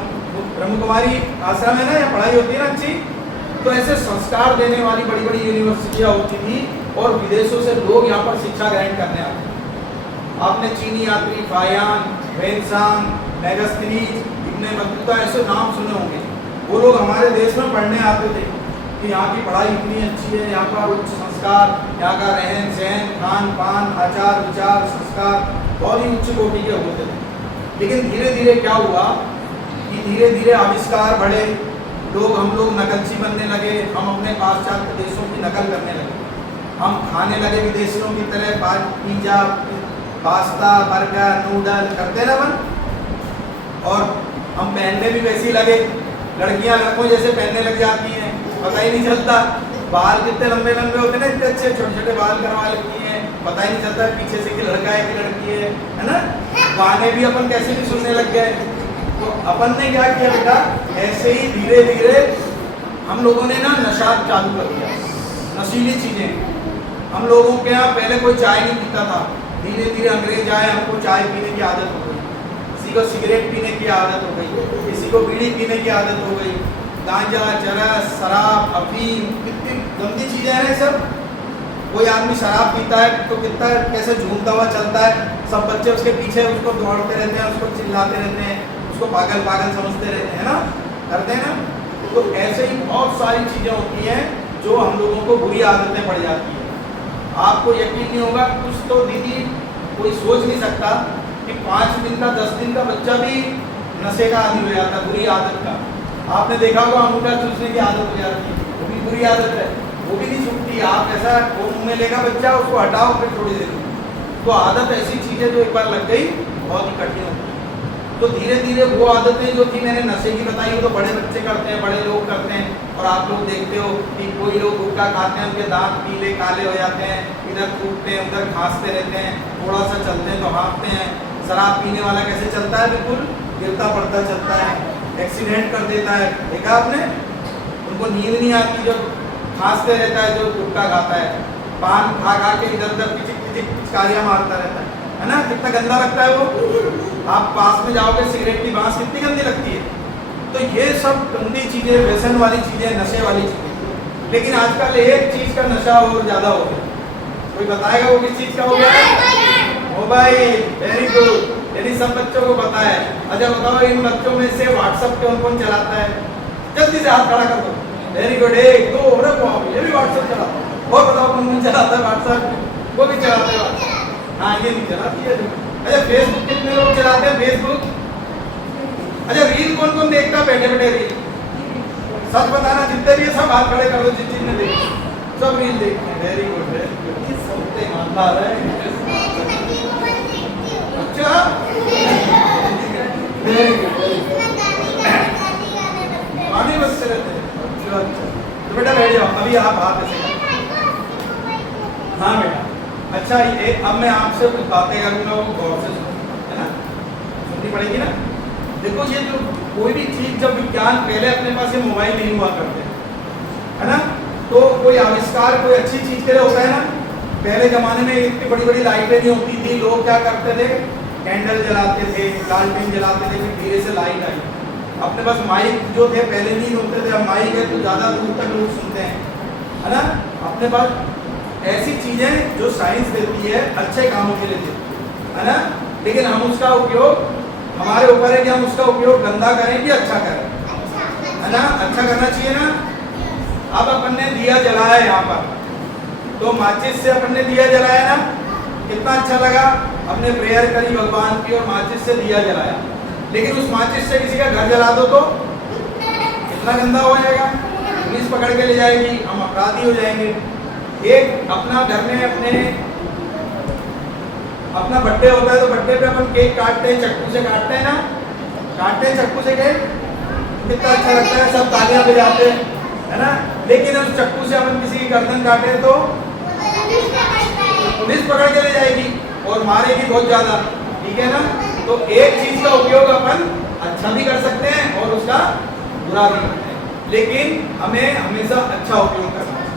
ब्रह्म कुमारी आश्रम है ना, यहाँ पढ़ाई होती है ना अच्छी। तो ऐसे संस्कार देने वाली बड़ी बड़ी यूनिवर्सिटियां होती थी और विदेशों से लोग यहाँ पर शिक्षा ग्रहण करने आते थे। आपने चीनी यात्री फायान, वेनसांग, मेगास्थनीज, इब्ने बतूता ऐसे नाम सुने होंगे। वो लोग हमारे देश में पढ़ने आते थे कि यहाँ की पढ़ाई इतनी अच्छी है, यहाँ का उच्च संस्कार, यहाँ का रहन सहन, खान पान, आचार विचार, संस्कार बहुत ही उच्च कोटि के होते थे। लेकिन धीरे धीरे क्या हुआ कि धीरे धीरे आविष्कार बढ़े, हम लोग नकलची बनने लगे, हम अपने पाश्चात्य देशों की नकल करने लगे, हम खाने लगे विदेशियों की तरह, पिज्जा, पास्ता बर्गर नूडल करते ना अपन, और हम पहनने भी वैसे ही लगे, लड़कियां लड़कों जैसे पहनने लग जाती हैं, पता ही नहीं चलता। बाल कितने लंबे लंबे होते हैं ना, इतने अच्छे छोटे छोटे बाल करवा लेती हैं, पता ही नहीं चलता पीछे से कि लड़का है कि लड़की है ना। गाने भी अपन कैसे भी सुनने लग गए। तो अपन ने क्या किया बेटा, ऐसे ही धीरे धीरे हम लोगों ने ना नशा चालू कर दिया, नशीली चीजें। हम लोगों के यहाँ पहले कोई चाय नहीं पीता था, धीरे धीरे अंग्रेज आए, हमको चाय पीने की आदत हो गई, किसी को सिगरेट पीने की आदत हो गई, किसी को बीड़ी पीने की आदत हो गई, गांजा चरस शराब अफीम, कितनी गंदी चीजें हैं सब। कोई आदमी शराब पीता है तो कितना कैसे झूमता हुआ चलता है, सब बच्चे उसके पीछे उसको दौड़ते रहते हैं, उसको चिल्लाते रहते हैं, उसको पागल पागल समझते रहते हैं ना, करते हैं ना। तो ऐसे ही बहुत सारी चीजें होती हैं जो हम लोगों को बुरी आदतें पड़ जाती हैं। आपको यकीन नहीं होगा, कुछ तो दीदी कोई सोच नहीं सकता कि 5 दिन का 10 दिन का बच्चा भी नशे का आदी हो जाता है, बुरी आदत का। आपने देखा होगा अंगूठा चूसने की आदत हो जाती है, वो भी बुरी आदत है, वो भी नहीं छूटती। आप ऐसा वो मुंह में लेगा बच्चा, उसको हटाओ फिर थोड़ी देर में। तो आदत ऐसी चीज है जो एक बार लग गई बहुत ही कठिन होती है। तो धीरे धीरे वो आदतें जो थी मैंने नशे की बताई, वो तो बड़े बच्चे करते हैं, बड़े लोग करते हैं। और आप लोग देखते हो कि कोई लोग गुटखा खाते हैं, उनके दांत पीले काले हो जाते हैं, इधर टूटते हैं उधर खांसते रहते हैं, थोड़ा सा चलते हैं तो हाँफते हैं। शराब पीने वाला कैसे चलता है, बिल्कुल गिरता पड़ता चलता है, एक्सीडेंट कर देता है, देखा आपने। उनको नींद नहीं आती जब खांसते रहता है जो गुटखा खाता है, पान खा खा के इधर उधर पिचिक पिचिक पिचकारियाँ मारता रहता है ना, कितना गंदा लगता है वो। आप पास में जाओगे सिगरेट की बांस कितनी गंदी लगती है। तो ये सब गंदी चीजें, व्यसन वाली चीजें, नशे वाली चीजें। लेकिन आजकल एक चीज का नशा और ज्यादा हो गया, कोई बताएगा वो किस चीज का हो गया? मोबाइल। वेरी गुड, यदि सब बच्चों को पता है। अच्छा बताओ इन बच्चों में से व्हाट्सएप कौन कौन चलाता है? जल्दी से हाथ खड़ा कर दो। वेरी गुड, 1 2, अरे बाप, ये भी व्हाट्सएप चलाता है। और बताओ कौन कौन चलाता है व्हाट्सएप? वो भी चलाते हैं। हाँ ये नहीं चलाती है। अच्छा फेसबुक कितने लोग चलाते हैं? फेसबुक। अच्छा रील कौन कौन देखता है बैठे बैठे रील? सच बताना, जितने भी सब हाथ खड़े कर दो जिस चीज ने देखी, सब रील देखते हैं। वेरी गुड, सब ईमानदार है। अच्छा वेरी गुड, पानी बसते रहते हैं। अच्छा तो बेटा बैठ जाओ, अभी आप हाथ ऐसे। हाँ बेटा, अच्छा ये अब मैं आपसे कुछ बातें करूँगा, वो गौर से सुनो, है ना, सुननी पड़ेगी ना। देखो ये जो कोई भी चीज, जब विज्ञान पहले अपने पास ये मोबाइल नहीं हुआ करते, है ना, तो कोई आविष्कार कोई अच्छी चीज के लिए होता है ना। पहले जमाने में इतनी बड़ी बड़ी लाइटें नहीं होती थी, लोग क्या करते थे, कैंडल जलाते थे, लालटेन जलाते थे, फिर धीरे से लाइट आई। अपने पास माइक जो थे पहले नहीं होते थे, अब माइक है तो ज्यादा दूर तक लोग सुनते हैं, है ना। अपने पास ऐसी चीजें जो साइंस देती है अच्छे कामों के लिए देती है ना, लेकिन हम उसका उपयोग, हमारे ऊपर है कि हम उसका उपयोग गंदा करें कि अच्छा करें, है ना। अच्छा करना चाहिए ना। अब अपन ने दिया जलाया यहाँ पर, तो माचिस से अपन ने दिया जलाया ना, कितना अच्छा लगा। हमने प्रेयर करी भगवान की और माचिस से दिया जलाया, लेकिन उस माचिस से किसी का घर जला दो तो कितना गंदा हो जाएगा, पुलिस पकड़ के ले जाएगी, हम अपराधी हो जाएंगे। एक अपना घर में अपना बर्थडे होता है तो बर्थडे पे अपन केक काटते हैं, चाकू से काटते हैं ना, काटते हैं चाकू से केक, कितना अच्छा लगता है, सब तालियां बजाते हैं, है ना। लेकिन उस चाकू से अपन किसी की गर्दन काटे तो पुलिस पकड़ के ले जाएगी और मारेगी बहुत ज्यादा, ठीक है ना। तो एक चीज का उपयोग अपन अच्छा भी कर सकते हैं और उसका बुरा भी करते हैं, लेकिन हमें हमेशा अच्छा उपयोग करना है।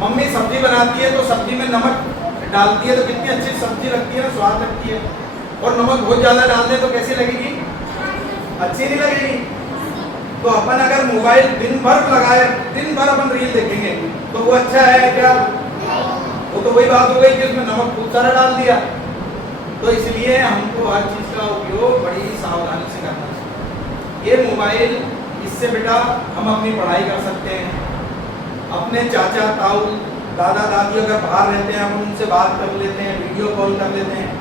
मम्मी सब्जी बनाती है तो सब्जी में नमक डालती है तो कितनी अच्छी सब्जी लगती है ना, स्वाद लगती है। और नमक बहुत ज्यादा डाल दे तो कैसी लगेगी, अच्छी नहीं लगेगी। तो अपन अगर मोबाइल दिन भर लगाए, दिन भर अपन रील देखेंगे तो वो अच्छा है क्या? वो तो वही बात हो गई कि उसमें नमक खूब सारा डाल दिया। तो इसलिए हमको हर चीज का उपयोग बड़ी सावधानी से करना चाहिए। ये मोबाइल, इससे बेटा हम अपनी पढ़ाई कर सकते हैं, अपने चाचा ताऊ दादा दादी अगर बाहर रहते हैं हम उनसे बात कर लेते हैं, वीडियो कॉल कर लेते हैं,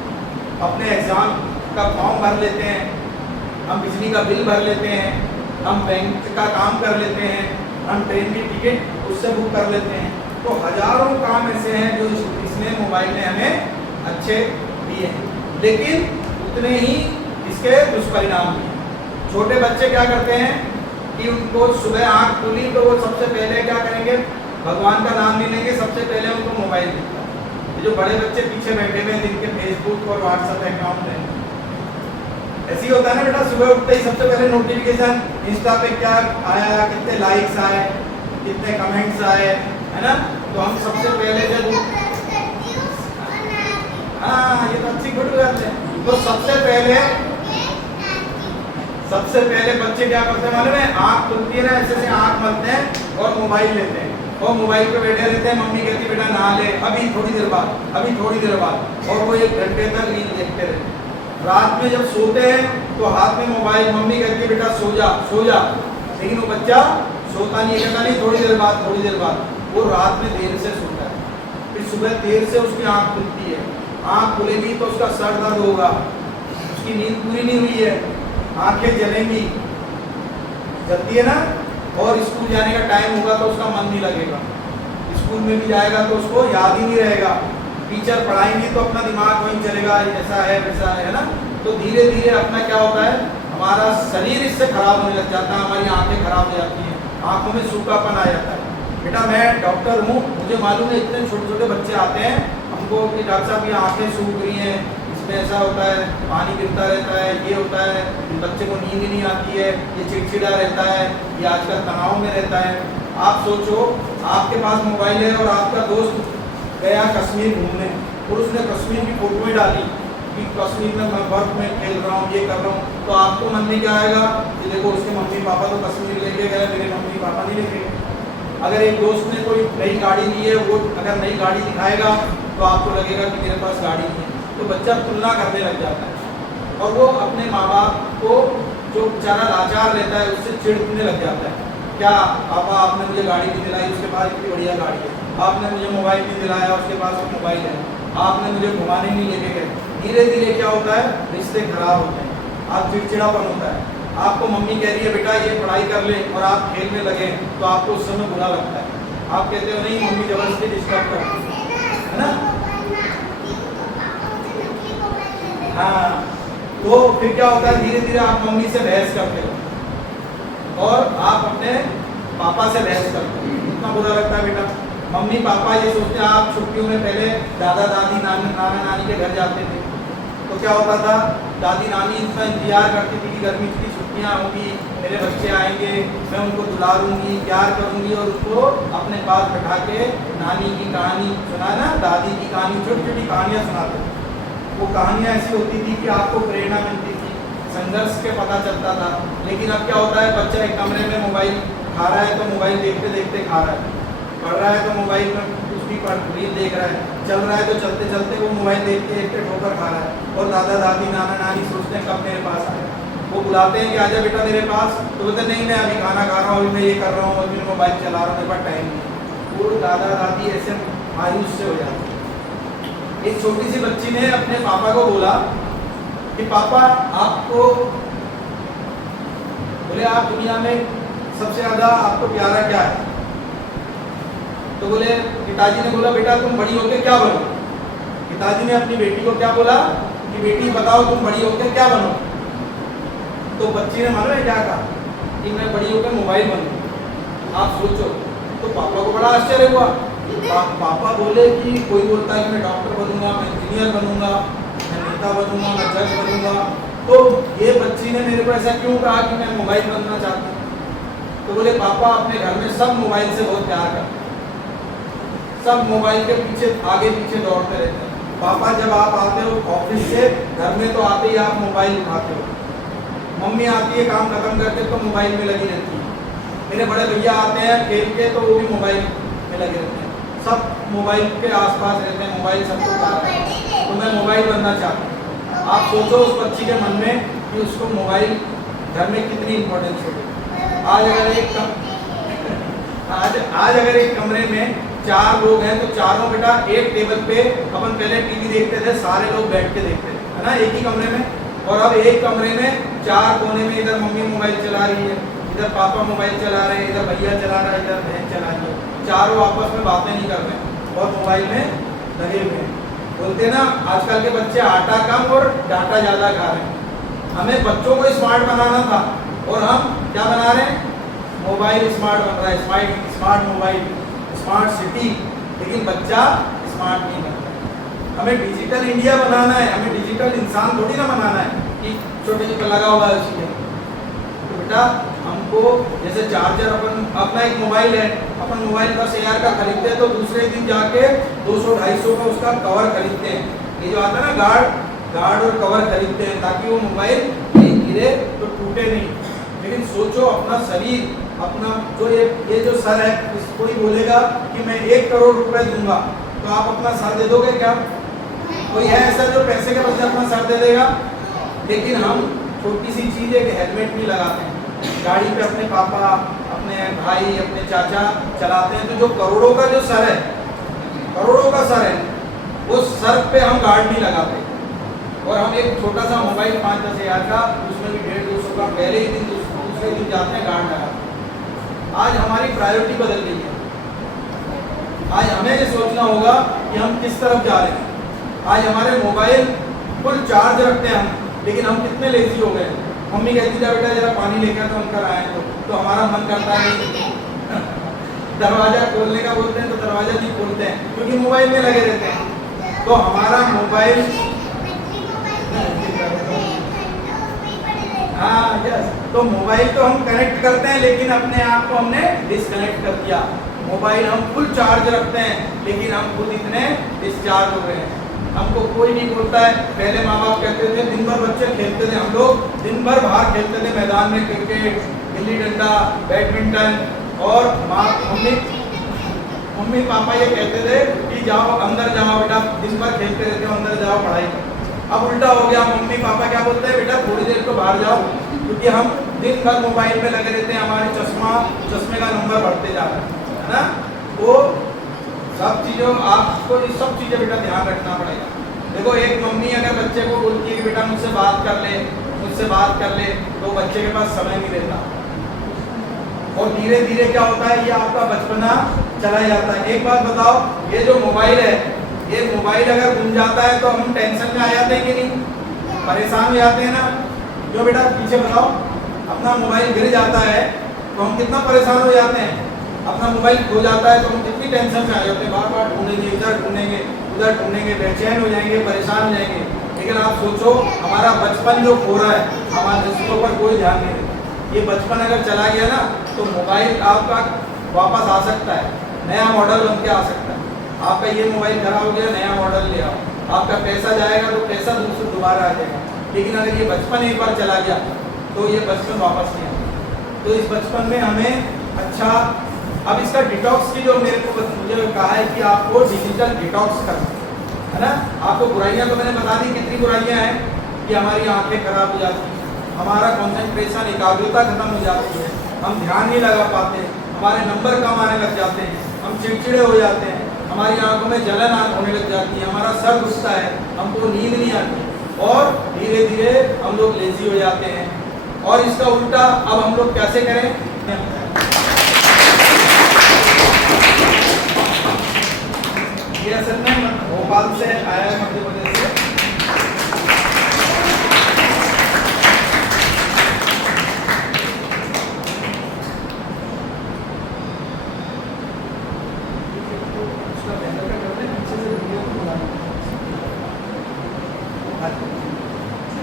अपने एग्जाम का फॉर्म भर लेते हैं, हम बिजली का बिल भर लेते हैं, हम बैंक का काम कर लेते हैं, हम ट्रेन की टिकट उससे बुक कर लेते हैं। तो हजारों काम ऐसे हैं जो इसने मोबाइल ने हमें अच्छे दिए हैं। लेकिन उतने ही इसके दुष्परिणाम भी हैं। छोटे बच्चे क्या करते हैं कि उनको सुबह आँख खुली तो वो सबसे पहले क्या करेंगे, भगवान का नाम नहीं लेंगे, सबसे पहले उनको मोबाइल दिखता है। ये जो बड़े बच्चे पीछे बैठे हुए हैं जिनके फेसबुक और व्हाट्सएप अकाउंट है, ऐसे ही होता है ना बेटा, सुबह उठते ही सबसे पहले नोटिफिकेशन इंस्टा पे क्या आया, कितने लाइक्स आए, कितने कमेंट्स आए, है ना। तो हम सबसे पहले जब हाँ ये तो अच्छी गुड बात है। तो सबसे पहले बच्चे क्या करते हैं मालूम है, आँख खुलती है ना, ऐसे से आँख मलते हैं और मोबाइल लेते हैं और मोबाइल पे बैठे रहते हैं। मम्मी कहती बेटा नहा ले, अभी थोड़ी देर बाद, अभी थोड़ी देर बाद, और वो 1 घंटे तक रील देखते रहते हैं। रात में जब सोते हैं तो हाथ में मोबाइल, मम्मी कहती है बेटा सो जा सो जा, लेकिन वो बच्चा सोता नहीं, कहता नहीं थोड़ी देर बाद थोड़ी देर बाद। वो रात में देर से सोता है, फिर सुबह देर से उसकी आँख खुलती है। आँख खुलेगी तो उसका सर दर्द होगा, उसकी नींद पूरी नहीं हुई है, आंखें जलेंगी, जलती है ना। और स्कूल जाने का टाइम होगा तो उसका मन नहीं लगेगा, स्कूल में भी जाएगा तो उसको याद ही नहीं रहेगा। टीचर पढ़ाएंगी तो अपना दिमाग वहीं चलेगा, ऐसा है वैसा है ना। तो धीरे धीरे अपना क्या होता है, हमारा शरीर इससे खराब होने लग जाता है, हमारी आंखें खराब हो जाती हैं, आंखों में सूखापन आ जाता है। बेटा मैं डॉक्टर हूँ, मुझे मालूम है इतने छोटे छोटे बच्चे आते हैं हमको कि डॉक्टर साहब ये आँखें सूख रही हैं, इसमें ऐसा होता है, पानी गिरता रहता है, ये होता है, बच्चे को नींद ही नहीं आती है, ये चिड़चिड़ा रहता है, ये आजकल तनाव में रहता है। आप सोचो आपके पास मोबाइल है और आपका दोस्त गया कश्मीर घूमने और उसने कश्मीर की फोटोएं डाली कि कश्मीर में मैं बर्फ में खेल रहा हूँ, ये कर रहा हूँ, तो आपको मन में क्या आएगा कि देखो उसके मम्मी पापा तो कश्मीर लेके गए, मेरे मम्मी पापा नहीं लेके गए। अगर एक दोस्त ने कोई नई गाड़ी ली है, वो अगर नई गाड़ी दिखाएगा तो आपको लगेगा कि मेरे पास गाड़ी नहीं है। तो बच्चा तुलना करने लग जाता है और वो अपने माँ बाप को जो बेचारा लाचार रहता है उससे चिढ़ने लग जाता है। क्या पापा आपने मुझे गाड़ी नहीं दिलाई, उसके पास इतनी बढ़िया गाड़ी है, आपने मुझे मोबाइल नहीं दिलाया, उसके पास वो मोबाइल है, आपने मुझे घुमाने नहीं लेके गए। धीरे धीरे क्या होता है, रिश्ते खराब होते हैं, आप चिड़चिड़ापन होता है। आपको मम्मी कह रही है बेटा ये पढ़ाई कर ले और आप खेल में लगे तो आपको उस समय बुरा लगता है, आप कहते हो नहीं मम्मी जबरदस्ती डिस्टर्ब कर, है ना। हाँ तो फिर क्या होता है, धीरे धीरे आप मम्मी से बहस करते हो और आप अपने पापा से बहस करते हो, इतना बुरा लगता है बेटा। मम्मी पापा ये सोचते हैं, आप छुट्टियों में पहले दादा दादी नाना नानी के घर जाते थे तो क्या होता था, दादी नानी इतना इंतजार करती थी कि गर्मी की छुट्टियाँ होंगी, मेरे बच्चे आएंगे, मैं उनको दुलारूंगी, प्यार करूंगी और उसको अपने पास बैठा के नानी की कहानी सुना ना, दादी की कहानी, छोटी छोटी कहानियाँ सुनाते थे। वो कहानियाँ ऐसी होती थी कि आपको प्रेरणा मिलती थी, संघर्ष के पता चलता था। लेकिन अब क्या होता है, बच्चा एक कमरे में मोबाइल खा रहा है तो मोबाइल देखते देखते खा रहा है, पढ़ रहा है तो मोबाइल में कुछ भी रील देख रहा है, चल रहा है तो चलते चलते वो मोबाइल देखते देखते ठोकर खा रहा है। और दादा दादी नाना नानी सोचते हैं कब मेरे पास आए, वो बुलाते हैं कि आजा बेटा मेरे पास, तो बोलते नहीं मैं अभी खाना खा रहा हूँ, अभी मैं ये कर रहा हूँ, अभी मैं मोबाइल चला रहा हूँ, मेरे पास टाइम नहीं। वो दादा दादी ऐसे मायूस से हो जाते हैं। एक छोटी सी बच्ची ने अपने पापा को बोला कि पापा आपको, बोले आप दुनिया में सबसे ज्यादा आपको प्यारा क्या है, तो बोले पिताजी ने बोला बेटा तुम बड़ी होकर क्या बनो। पिताजी ने अपनी बेटी को क्या बोला कि बेटी बताओ तुम बड़ी होकर क्या बनो। तो बच्ची ने मालूम है क्या कहा कि मैं बड़ी होकर मोबाइल बनूं। आप सोचो, तो पापा को बड़ा आश्चर्य हुआ। पापा बोले कि कोई बोलता है कि मैं डॉक्टर बनूंगा, मैं इंजीनियर बनूंगा, मैं नेता बनूंगा, मैं जज बनूंगा, तो ये बच्ची ने मेरे को ऐसा क्यों कहा कि मैं मोबाइल बनना चाहती हूँ। तो बोले पापा अपने घर में सब मोबाइल से बहुत प्यार करते हैं, सब मोबाइल के पीछे आगे पीछे दौड़ते रहते हैं। पापा जब आप आते हो ऑफिस से, घर में तो आते ही आप मोबाइल उठाते हो, मम्मी आती है काम खत्म करके तो मोबाइल में लगी रहती है, मेरे बड़े भैया आते हैं खेल के तो वो भी मोबाइल में लगे रहते हैं, सब मोबाइल के आसपास रहते हैं, मोबाइल सबको उतारा है, तो मैं मोबाइल बनना चाहता हूँ। आप सोचो उस बच्ची के मन में कि उसको मोबाइल घर में कितनी इम्पोर्टेंस होगी। आज अगर एक कमरे में 4 लोग हैं तो चारों बेटा एक टेबल पे, अपन पहले टीवी देखते थे सारे लोग बैठ के देखते थे, है ना, एक ही कमरे में, और अब एक कमरे में 4 कोने में, इधर मम्मी मोबाइल चला रही है, इधर पापा मोबाइल चला रहे हैं, इधर भैया चला रहा है, इधर बहन चला रही है, चारों आपस में बातें नहीं कर रहे हैं और मोबाइल में लगे हुए हैं। बोलते ना आजकल के बच्चे आटा कम और डाटा ज़्यादा खा रहे हैं। हमें बच्चों को स्मार्ट बनाना था और हम क्या बना रहे हैं, मोबाइल स्मार्ट बन रहा है, स्मार्ट मोबाइल, स्मार्ट सिटी, लेकिन बच्चा स्मार्ट नहीं बनता। हमें डिजिटल इंडिया बनाना है, हमें डिजिटल इंसान थोड़ी ना बनाना है कि छोटे छोटे लगा हुआ है उसमें। तो बेटा हमको जैसे चार्जर अपना एक मोबाइल है, अपन मोबाइल 10,000 का खरीदते हैं तो दूसरे दिन जाके 200-250 का उसका कवर खरीदते हैं। ये जो आता है ना गार्ड और कवर खरीदते हैं ताकि वो मोबाइल कहीं गिरे तो टूटे नहीं। लेकिन सोचो अपना शरीर, अपना जो ये जो सर है, कोई बोलेगा कि मैं 1 करोड़ रुपए दूंगा तो आप अपना सर दे दोगे क्या? कोई है ऐसा जो पैसे के बदले अपना सर दे देगा? लेकिन हम छोटी सी चीज़ है कि हेलमेट नहीं लगाते हैं, गाड़ी पे अपने पापा, अपने भाई, अपने चाचा चलाते हैं तो जो करोड़ों का जो सर है, करोड़ों का सर है, उस सर पे हम गार्ड नहीं लगाते और हम एक छोटा सा मोबाइल 5-10 हज़ार का, उसमें भी 150-200 का पहले ही दिन दूसरे दिन जाते हैं गार्ड लगाते। आज हमारी प्रायोरिटी बदल गई है। आज हमें ये सोचना होगा कि हम किस तरफ जा रहे हैं। आज हमारे मोबाइल फुल चार्ज रखते हैं हम, लेकिन हम कितने लेजी हो गए। मम्मी कहती था बेटा जरा पानी लेकर तो हम कर आए तो हमारा मन करता है दरवाजा खोलने का, बोलते हैं तो दरवाजा नहीं खोलते हैं क्योंकि मोबाइल में लगे रहते हैं। तो हमारा मोबाइल, हाँ यस, तो मोबाइल तो हम कनेक्ट करते हैं लेकिन अपने आप को हमने डिस्कनेक्ट कर दिया। मोबाइल हम फुल चार्ज रखते हैं लेकिन हम खुद इतने डिस्चार्ज हो गए हैं। हमको कोई नहीं बोलता है। पहले माँ बाप कहते थे दिन भर बच्चे खेलते थे, हम लोग दिन भर बाहर खेलते थे मैदान में, क्रिकेट, गिल्ली डंडा, बैडमिंटन, और मम्मी पापा ये कहते थे कि जाओ अंदर जाओ बेटा, दिन भर खेलते रहते हो, अंदर जाओ पढ़ाई करो। अब उल्टा हो गया, मम्मी पापा क्या बोलते हैं, बेटा थोड़ी देर तो बाहर जाओ, क्योंकि हम दिन भर मोबाइल में लगे रहते हैं, हमारे चश्मे का नंबर बढ़ते जा रहा है ना। वो सब चीज़ों आपको ये सब चीज़ें बेटा ध्यान रखना पड़ेगा। देखो एक मम्मी अगर बच्चे को बोलती है कि बेटा मुझसे बात कर ले, तो बच्चे के पास समय नहीं रहता और धीरे धीरे क्या होता है, ये आपका बचपना चला जाता है। एक बात बताओ, ये जो मोबाइल है, ये मोबाइल अगर गुम जाता है तो हम टेंशन में आ जाते हैं कि नहीं, परेशान हो जाते हैं ना। क्यों बेटा पीछे बताओ, अपना मोबाइल गिर जाता है तो हम कितना परेशान हो जाते हैं। अपना मोबाइल खो जाता है तो हम कितनी टेंशन में आ जाते हैं, बार बार ढूंढेंगे, इधर ढूंढेंगे, उधर ढूंढेंगे, बेचैन हो जाएंगे, परेशान हो जाएंगे। लेकिन आप सोचो हमारा बचपन जो खो रहा है, हमारे रिश्तों पर कोई ध्यान नहीं देता। ये बचपन अगर चला गया ना तो मोबाइल आपका वापस आ सकता है, नया मॉडल बन के आ सकता है। आपका ये मोबाइल खराब हो गया, नया मॉडल ले आओ, आपका पैसा जाएगा तो पैसा दूसरे दोबारा आ जाएगा। लेकिन अगर ये बचपन एक बार चला गया तो ये बचपन वापस नहीं आता। तो इस बचपन में हमें अच्छा, अब इसका डिटॉक्स की जो मुझे कहा है कि आपको डिजिटल डिटॉक्स करना है ना। आपको बुराइयां तो मैंने बता दी कितनी बुराइयां हैं कि हमारी आंखें खराब हो जाती हैं, हमारा कंसंट्रेशन, एकाग्रता खत्म हो जाती है, हम ध्यान नहीं लगा पाते, हमारे नंबर कम आने लग जाते हैं, हम चिड़चिड़े हो जाते हैं, हमारी आंखों में जलन होने लग जाती है, हमारा सर घुसता है, हमको नींद नहीं आती और धीरे धीरे हम लोग लेजी हो जाते हैं। और इसका उल्टा अब हम लोग कैसे करें, ये असल में भोपाल से आया है, मध्य प्रदेश से।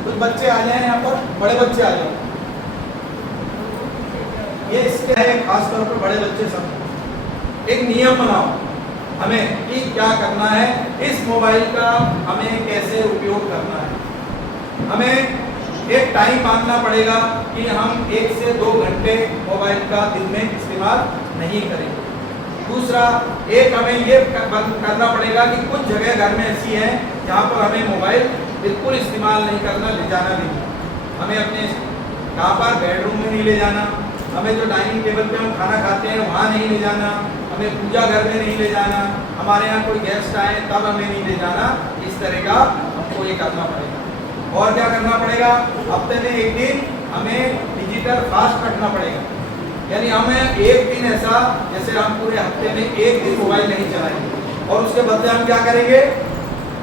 कुछ बच्चे आ जाए यहाँ पर, बड़े बच्चे आ जाओ, ये इसके है खास तौर पर बड़े बच्चे सब। एक नियम बनाओ हमें कि क्या करना है, इस मोबाइल का हमें कैसे उपयोग करना है। हमें एक टाइम मांगना पड़ेगा कि हम 1 से 2 घंटे मोबाइल का दिन में इस्तेमाल नहीं करेंगे। दूसरा, एक हमें ये करना पड़ेगा कि कुछ जगह घर में ऐसी हैं जहाँ पर हमें मोबाइल बिल्कुल इस्तेमाल नहीं करना, ले जाना भी नहीं। हमें अपने कहाँ पर बेडरूम में नहीं ले जाना, हमें जो डाइनिंग टेबल पे हम खाना खाते हैं वहाँ नहीं ले जाना, हमें पूजा घर में नहीं ले जाना, हमारे यहाँ कोई गेस्ट आए तब हमें नहीं ले जाना। इस तरह का हमको ये करना पड़ेगा। और क्या करना पड़ेगा, हफ्ते में एक दिन हमें डिजिटल फास्ट रखना पड़ेगा। यानी हमें एक दिन ऐसा, जैसे हम पूरे हफ्ते में एक दिन मोबाइल नहीं चलाएंगे और उसके बदले हम क्या करेंगे,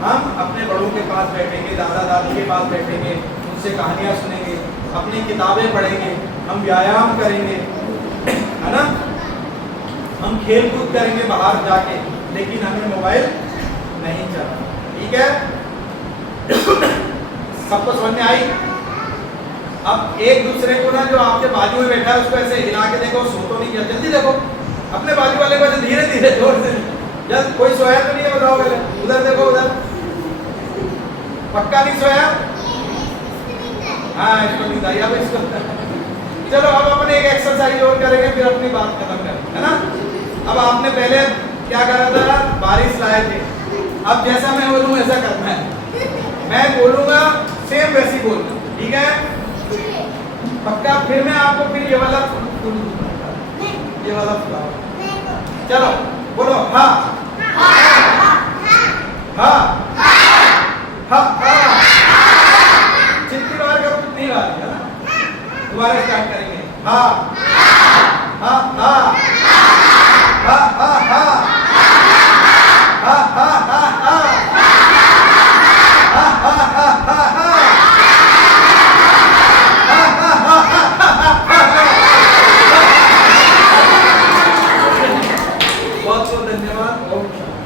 हम अपने बड़ों के पास बैठेंगे, दादा दादी के पास बैठेंगे, उनसे कहानियाँ सुनेंगे, अपनी किताबें पढ़ेंगे, हम व्यायाम करेंगे, है ना, हम खेल कूद करेंगे बाहर जाके, लेकिन हमें मोबाइल नहीं चलाना। ठीक है, सबको समझ में आई? अब एक दूसरे को ना, जो आपके बाजू में बैठा है उसको ऐसे हिला के देखो, सो तो नहीं किया, जल्दी देखो अपने बाजू वाले को, ऐसे धीरे धीरे जोर से, जब कोई सोया तो नहीं है, बताओ पहले, उधर देखो, उधर पक्का नहीं सोया? हाँ, इसको नींद आई। अब इसको चलो, अब अपन एक एक्सरसाइज और करेंगे, फिर अपनी बात खत्म करेंगे, है ना। अब आपने पहले क्या करा था, बारिश लाए थे, अब जैसा मैं बोलूँ ऐसा करना है, मैं बोलूँगा सेम वैसी बोलना, ठीक है, पक्का। फिर मैं आपको फिर ये वाला चलो बोलो, हाँ हाँ हाँ हाँ, जितनी बार करो उतनी बार, है ना। दोबारा स्टार्ट करेंगे, हाँ हाँ हाँ हाँ हाँ हाँ हाँ हाँ हाँ हाँ बहुत बहुत धन्यवाद। ओम शांति।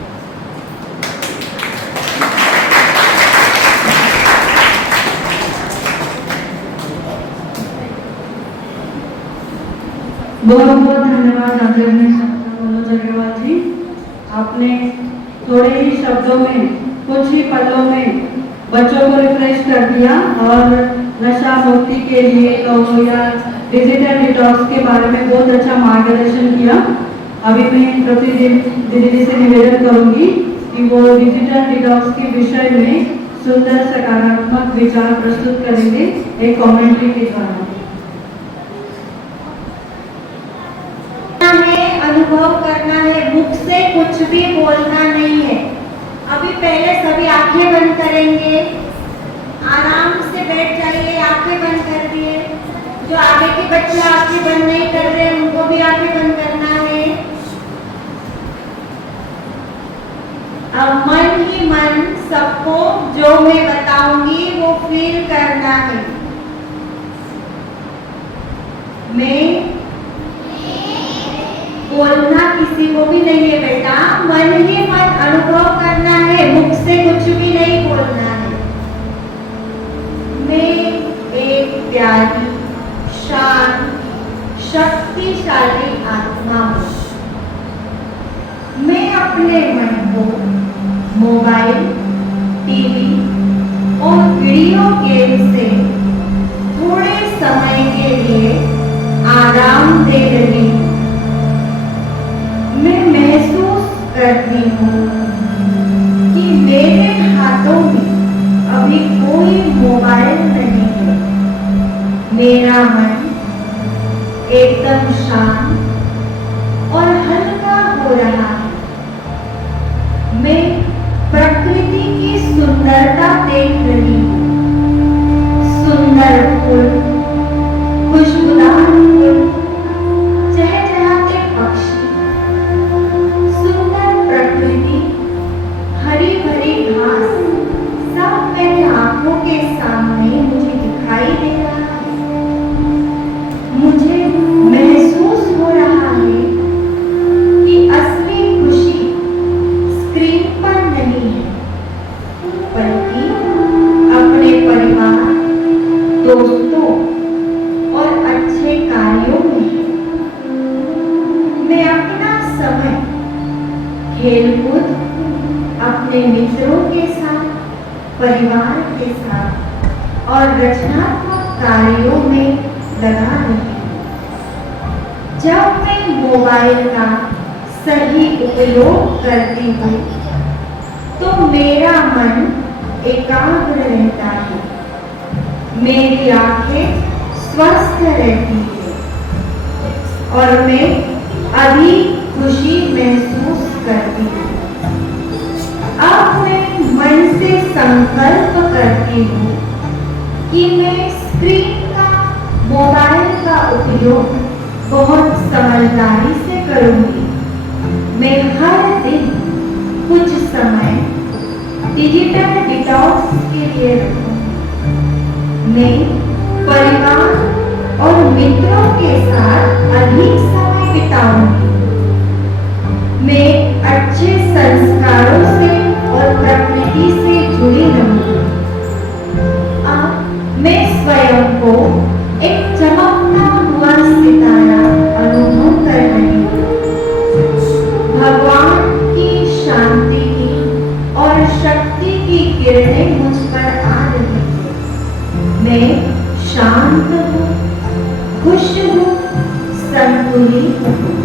बहुत बहुत धन्यवाद आदरणीय मनोज अग्रवाल जी। आपने थोड़े ही शब्दों में, कुछ ही पलों में बच्चों को रिफ्रेश कर दिया और नशा मुक्ति के लिए कहो या डिजिटल डिटॉक्स के बारे में बहुत अच्छा मार्गदर्शन किया। अभी मैं प्रतिदिन दीदी से निवेदन करूंगी कि वो डिजिटल डिटॉक्स के विषय में सुंदर सकारात्मक विचार प्रस्तुत करेंगे एक कमेंट्री के द्वारा। अनुभव करना है, मुख से कुछ भी बोलना नहीं है। अभी पहले सभी आंखें बंद करेंगे, आराम से बैठ जाइए, आंखें बंद कर दिए। जो आगे के बच्चे आंखें बंद नहीं कर रहे उनको भी आंखें बंद करना है। अब मन ही मन सबको जो मैं बताऊंगी वो फील करना है। मैं बोलना किसी को भी नहीं है बेटा, मन ही मन अनुभव करना है, मुख से कुछ भी नहीं बोलना है। मैं एक प्यारी, शांत, शक्तिशाली आत्मा हूँ। मैं अपने मन को मोबाइल, टीवी और वीडियो गेम से थोड़े समय के लिए आराम दे रही हूँ। मैं महसूस करती हूँ कि मेरे हाथों में अभी कोई मोबाइल नहीं है। मेरा मन एकदम शांत और हल्का हो रहा है। मैं प्रकृति की सुंदरता देख रही हूँ। सुंदर फूल, खुशबूदार फूल, चहचहाते पक्षी, प्रकृति, हरी भरी घास, सब मेरे आंखों के सामने मुझे दिखाई दे रहा है। मुझे महसूस हो रहा है कि असली खुशी स्क्रीन पर नहीं है, बल्कि अपने परिवार, दोस्तों और अच्छे कार्यों में है। मैं अपना समय खेलकूद, अपने मित्रों के साथ, परिवार के साथ और रचनात्मक कार्यों में लगा रही हूँ। जब मैं मोबाइल का सही उपयोग करती हूँ तो मेरा मन एकाग्र रहता है, मेरी आंखें स्वस्थ रहती है और मैं अधिक खुशी महसूस करती हूँ। अब मैं मन से संकल्प करती हूँ कि मैं स्क्रीन का, मोबाइल का उपयोग बहुत समझदारी से करूँगी। मैं हर दिन कुछ समय डिजिटल डिटॉक्स के लिए रखूंगी। मैं परिवार और मित्रों के साथ अधिक समय बिताऊंगी। मैं अच्छे संस्कारों से और प्रकृति से जुड़ी रहूंगी। अब मैं स्वयं को एक चमकता हुआ सितारा अनुभव कर रही हूँ। भगवान की शांति की और शक्ति की किरणें मुझ पर आ रही हैं। मैं शांत हूँ, खुश हूँ, संतुलित हूँ।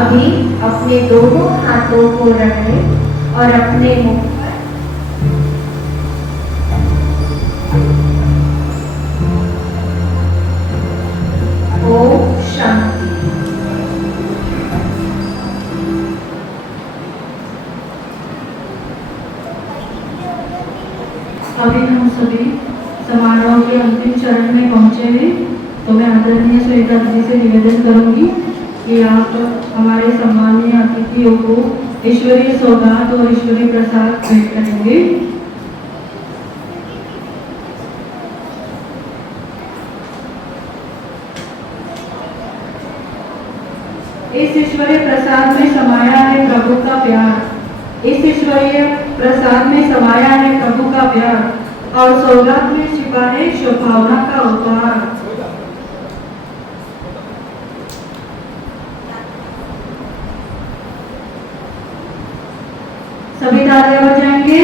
अभी अपने दोनों हाथों को रखें और अपने मुख पर ओम शांति। अभी हम सभी समारोह के अंतिम चरण में पहुंचे हैं, तो मैं आदरणीय श्वेता जी से निवेदन करूंगी कि आप हमारे सम्मानीय अतिथियों को ईश्वरीय सौगात और ईश्वरीय प्रसाद भेंट करेंगे। इस ईश्वरीय प्रसाद में समाया है प्रभु का प्यार। इस ईश्वरीय प्रसाद में समाया है प्रभु का प्यार और सौगात में छिपा है शुभभावना का उपहार। सभी तालियां बजाएंगे।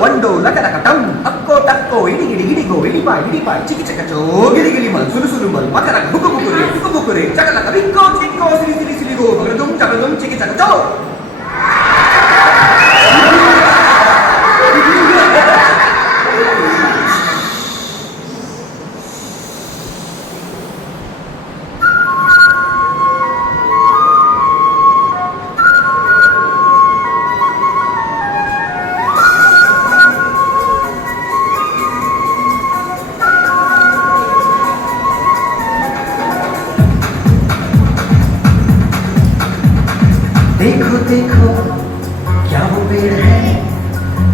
वंडो लकलकटम अक्को तक्को इडी गिडी गिडी गो इडी पाई चिकी चकचो गिली गिली मल सुलु सुलु मल मकरक बुकु बुकुरे चकलक बिक्को चिक्को सिली सिली सिली गो चकलदुम चिकी चकचो। देखो देखो क्या वो पेड़ है,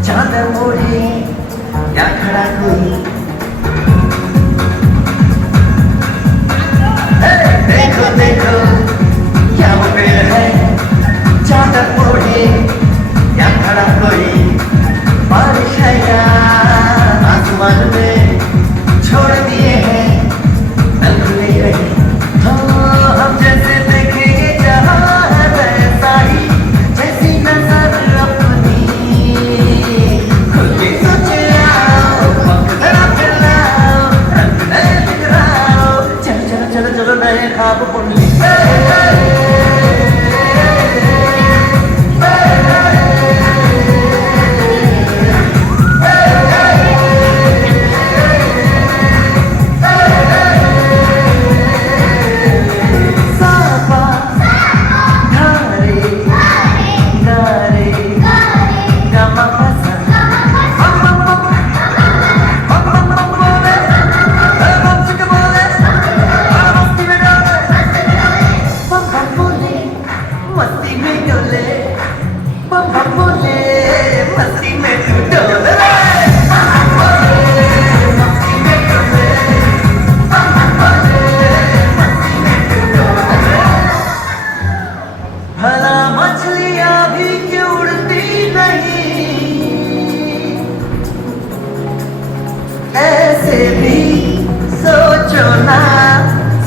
चादर ओढ़े या खड़ा कोई। देखो देखो क्या वो पेड़ है, चादर ओढ़े या खड़ा कोई। बारिश है या आसमान में छोड़ दिए हैं नल खुले रहे। हम जैसे देखेंगे जहाँ खाब पुंडली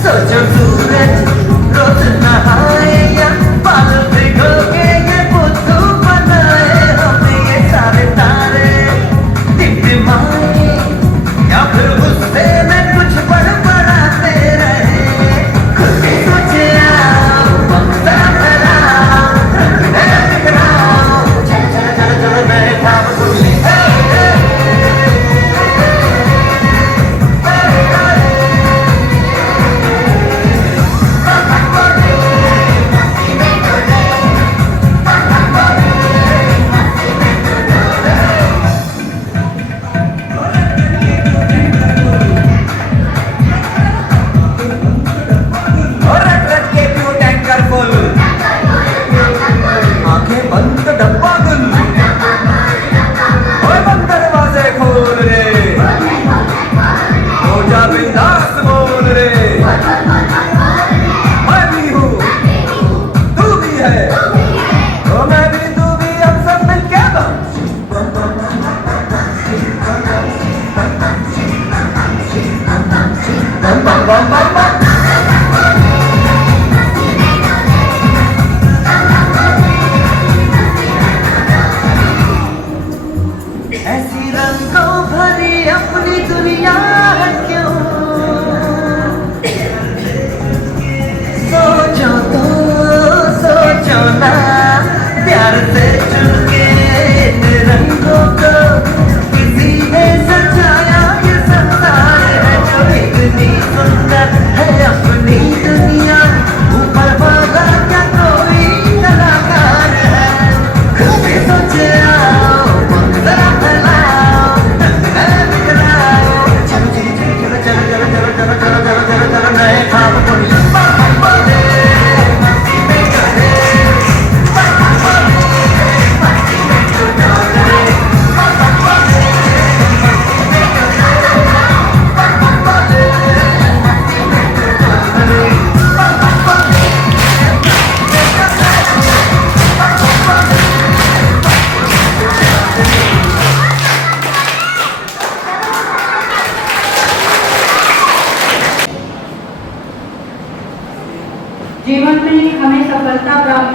सोचो सूरज रोज नहाए या बाल भिगोके ये बुद्धू बनाए। हमें ये सारे तारे टिमटिमाए या फिर गुस्से में कुछ बड़बड़ाते रहे। खुद ही सोचे आओ वक्त कराओ रंग कराओ। चल चल चल चल मेरे ख्वाब खुले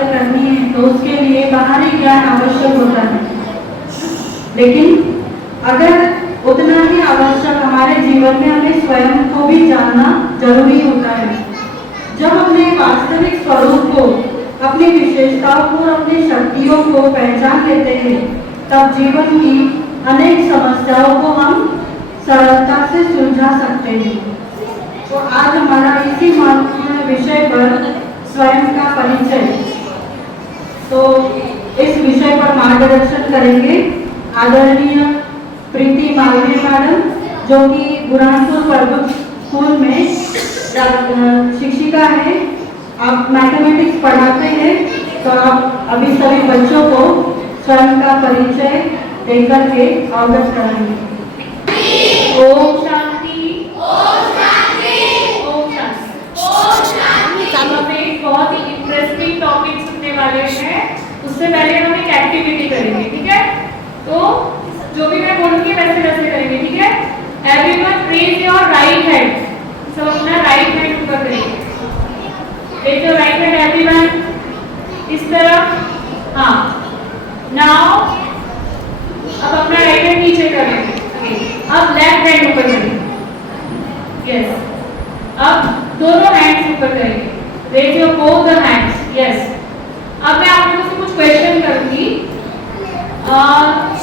करनी है तो उसके लिए बाहरी ज्ञान आवश्यक होता है, लेकिन अगर उतना ही आवश्यक हमारे जीवन में हमें स्वयं को भी जानना जरूरी होता है। जब अपने वास्तविक स्वरूप को, अपनी विशेषताओं को और अपनी शक्तियों को पहचान लेते हैं, तब जीवन की अनेक समस्याओं को हम सरलता से सुलझा सकते हैं। तो आज हमारा इसी महत्वपूर्ण विषय पर स्वयं का परिचय, तो इस विषय पर मार्गदर्शन करेंगे आदरणीय प्रीति मालवीय मैडम, जो कि बुरहानपुर पब्लिक स्कूल में शिक्षिका है। आप मैथमेटिक्स पढ़ाते हैं, तो आप अभी सभी बच्चों को स्वयं का परिचय देकर के अवगत कराएंगे। ओम शांति। ओम शांति। ओम शांति। ओम शांति। हम एक बहुत ही इंटरेस्टिंग टॉपिक सुनने वाले हैं। उससे पहले हम एक एक्टिविटी करेंगे, ठीक है? तो जो भी मैं बोलूंगी वैसे वैसे करेंगे, ठीक है? Everyone raise your right hand. सब अपना राइट हैंड ऊपर करेंगे। Raise your right hand everyone, इस तरफ। हाँ, नाउ अब अपना राइट हैंड नीचे करेंगे। अब लेफ्ट हैंड ऊपर करेंगे। यस, अब दोनों हैंड्स ऊपर करेंगे। Raise your both the hands. Yes, अब मैं आप लोगों से कुछ क्वेश्चन करूंगी।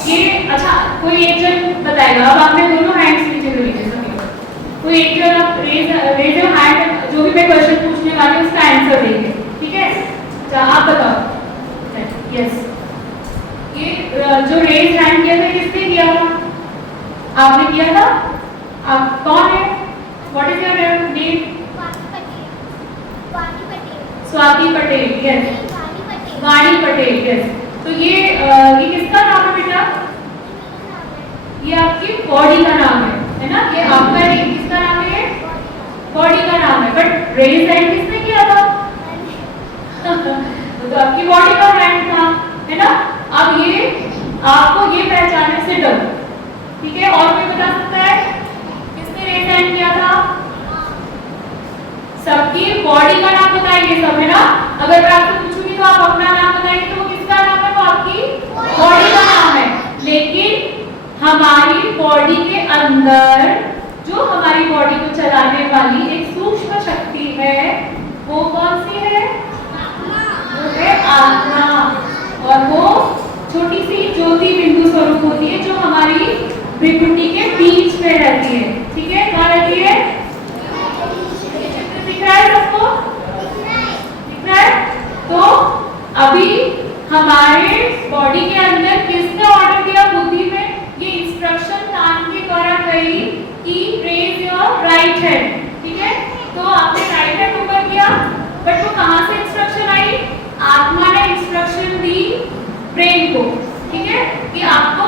ये अच्छा, कोई एक जन बताएगा। अब आपने दोनों हैंड्स नीचे कर लीजिए सभी। कोई एक जन आप रेज योर हैंड, जो भी मैं क्वेश्चन पूछने वाली हूँ उसका आंसर देंगे, ठीक है? अच्छा, आप बताओ। यस, ये जो रेज हैंड किया था किसने किया था? आपने किया था? आप कौन है? What is your name? Swati Patel. Yes, Vani Patel. Yes, तो ये किसका नाम है बेटा? ये आपकी बॉडी का नाम है ना? ये आपका नहीं, किसका नाम है? बॉडी का नाम है। बट रेज हैंड किसने किया था? तो आपकी बॉडी का हैंड था, है ना? अब ये आपको ये पहचानने से डर, ठीक है? और कोई बता सकता है किसने रेज हैंड किया था? सबकी बॉडी का नाम बताएंगे सब, है ना? अगर मैं आपसे पूछूंगी तो आप अपना नाम बताएंगे, तो वो किसका नाम है? वो आपकी बॉडी का नाम है। लेकिन हमारी बॉडी के अंदर जो हमारी बॉडी को चलाने वाली एक सूक्ष्म शक्ति है, वो कौन सी है? वो है आत्मा। और वो छोटी सी ज्योति बिंदु स्वरूप होती है, जो हमारी भ्रुकुटी के बीच में रहती है, ठीक है? कहाँ रहती है? दिख रहा है सबको? दिख रहा है? तो अभी हमारे बॉडी के अंदर किसने ऑर्डर दिया बुद्धि में? ये इंस्ट्रक्शन कान के द्वारा गई कि रेज योर राइट हैंड, ठीक है? तो आपने राइट हैंड ऊपर किया, बट वो कहाँ से इंस्ट्रक्शन आई? आत्मा ने इंस्ट्रक्शन दी ब्रेन को, ठीक है? कि आपको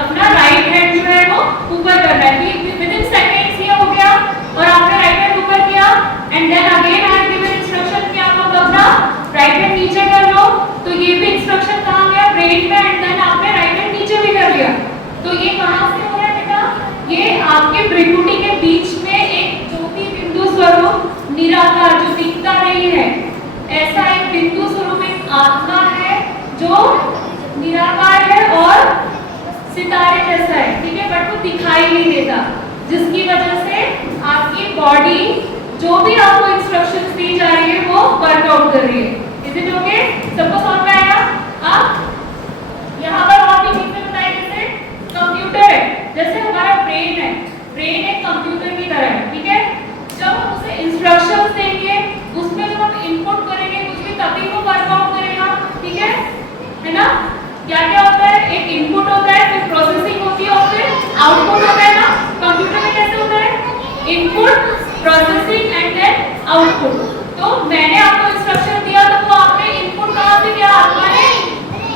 अपना राइट हैंड जो है वो ऊपर करना है। विद इन सेकेंड्स ये हो गया, और आपने राइट हैंड ऊपर किया, and then again I have given instruction कि आप अपना राइट हैंड नीचे कर लो। तो ये भी इंस्ट्रक्शन कहाँ गया? ब्रेन में, एंड देन आपने राइट हैंड नीचे भी कर लिया। तो ये कहाँ से हो रहा है बेटा? ये आपके भ्रुकुटी के बीच में एक ज्योति बिंदु स्वरूप निराकार जो दिखता नहीं है, ऐसा एक बिंदु स्वरूप एक आत्मा है जो निराकार है और सितारे जैसा है, ठीक है? बट वो दिखाई नहीं देता, जिसकी वजह से आपकी बॉडी जो भी आपको इंस्ट्रक्शंस दी जा रही है वो वर्कआउट कर रही है। Is it okay? सबको समझ में आया? अब यहाँ पर और भी चीजें बताई, जैसे कंप्यूटर है, जैसे हमारा ब्रेन है। ब्रेन एक कंप्यूटर की तरह है, ठीक है? जब हम उसे इंस्ट्रक्शंस देंगे, उसमें जब हम इनपुट करेंगे कुछ भी, तभी वो वर्कआउट करेगा, ठीक है ना? क्या क्या होता है? एक इनपुट होता है, फिर प्रोसेसिंग होती है, और फिर आउटपुट होता है ना? कंप्यूटर में कैसे होता है? Input, processing and then output. तो मैंने आपको इंस्ट्रक्शन दिया, तो वो आपने इनपुट कहाँ से किया? आपने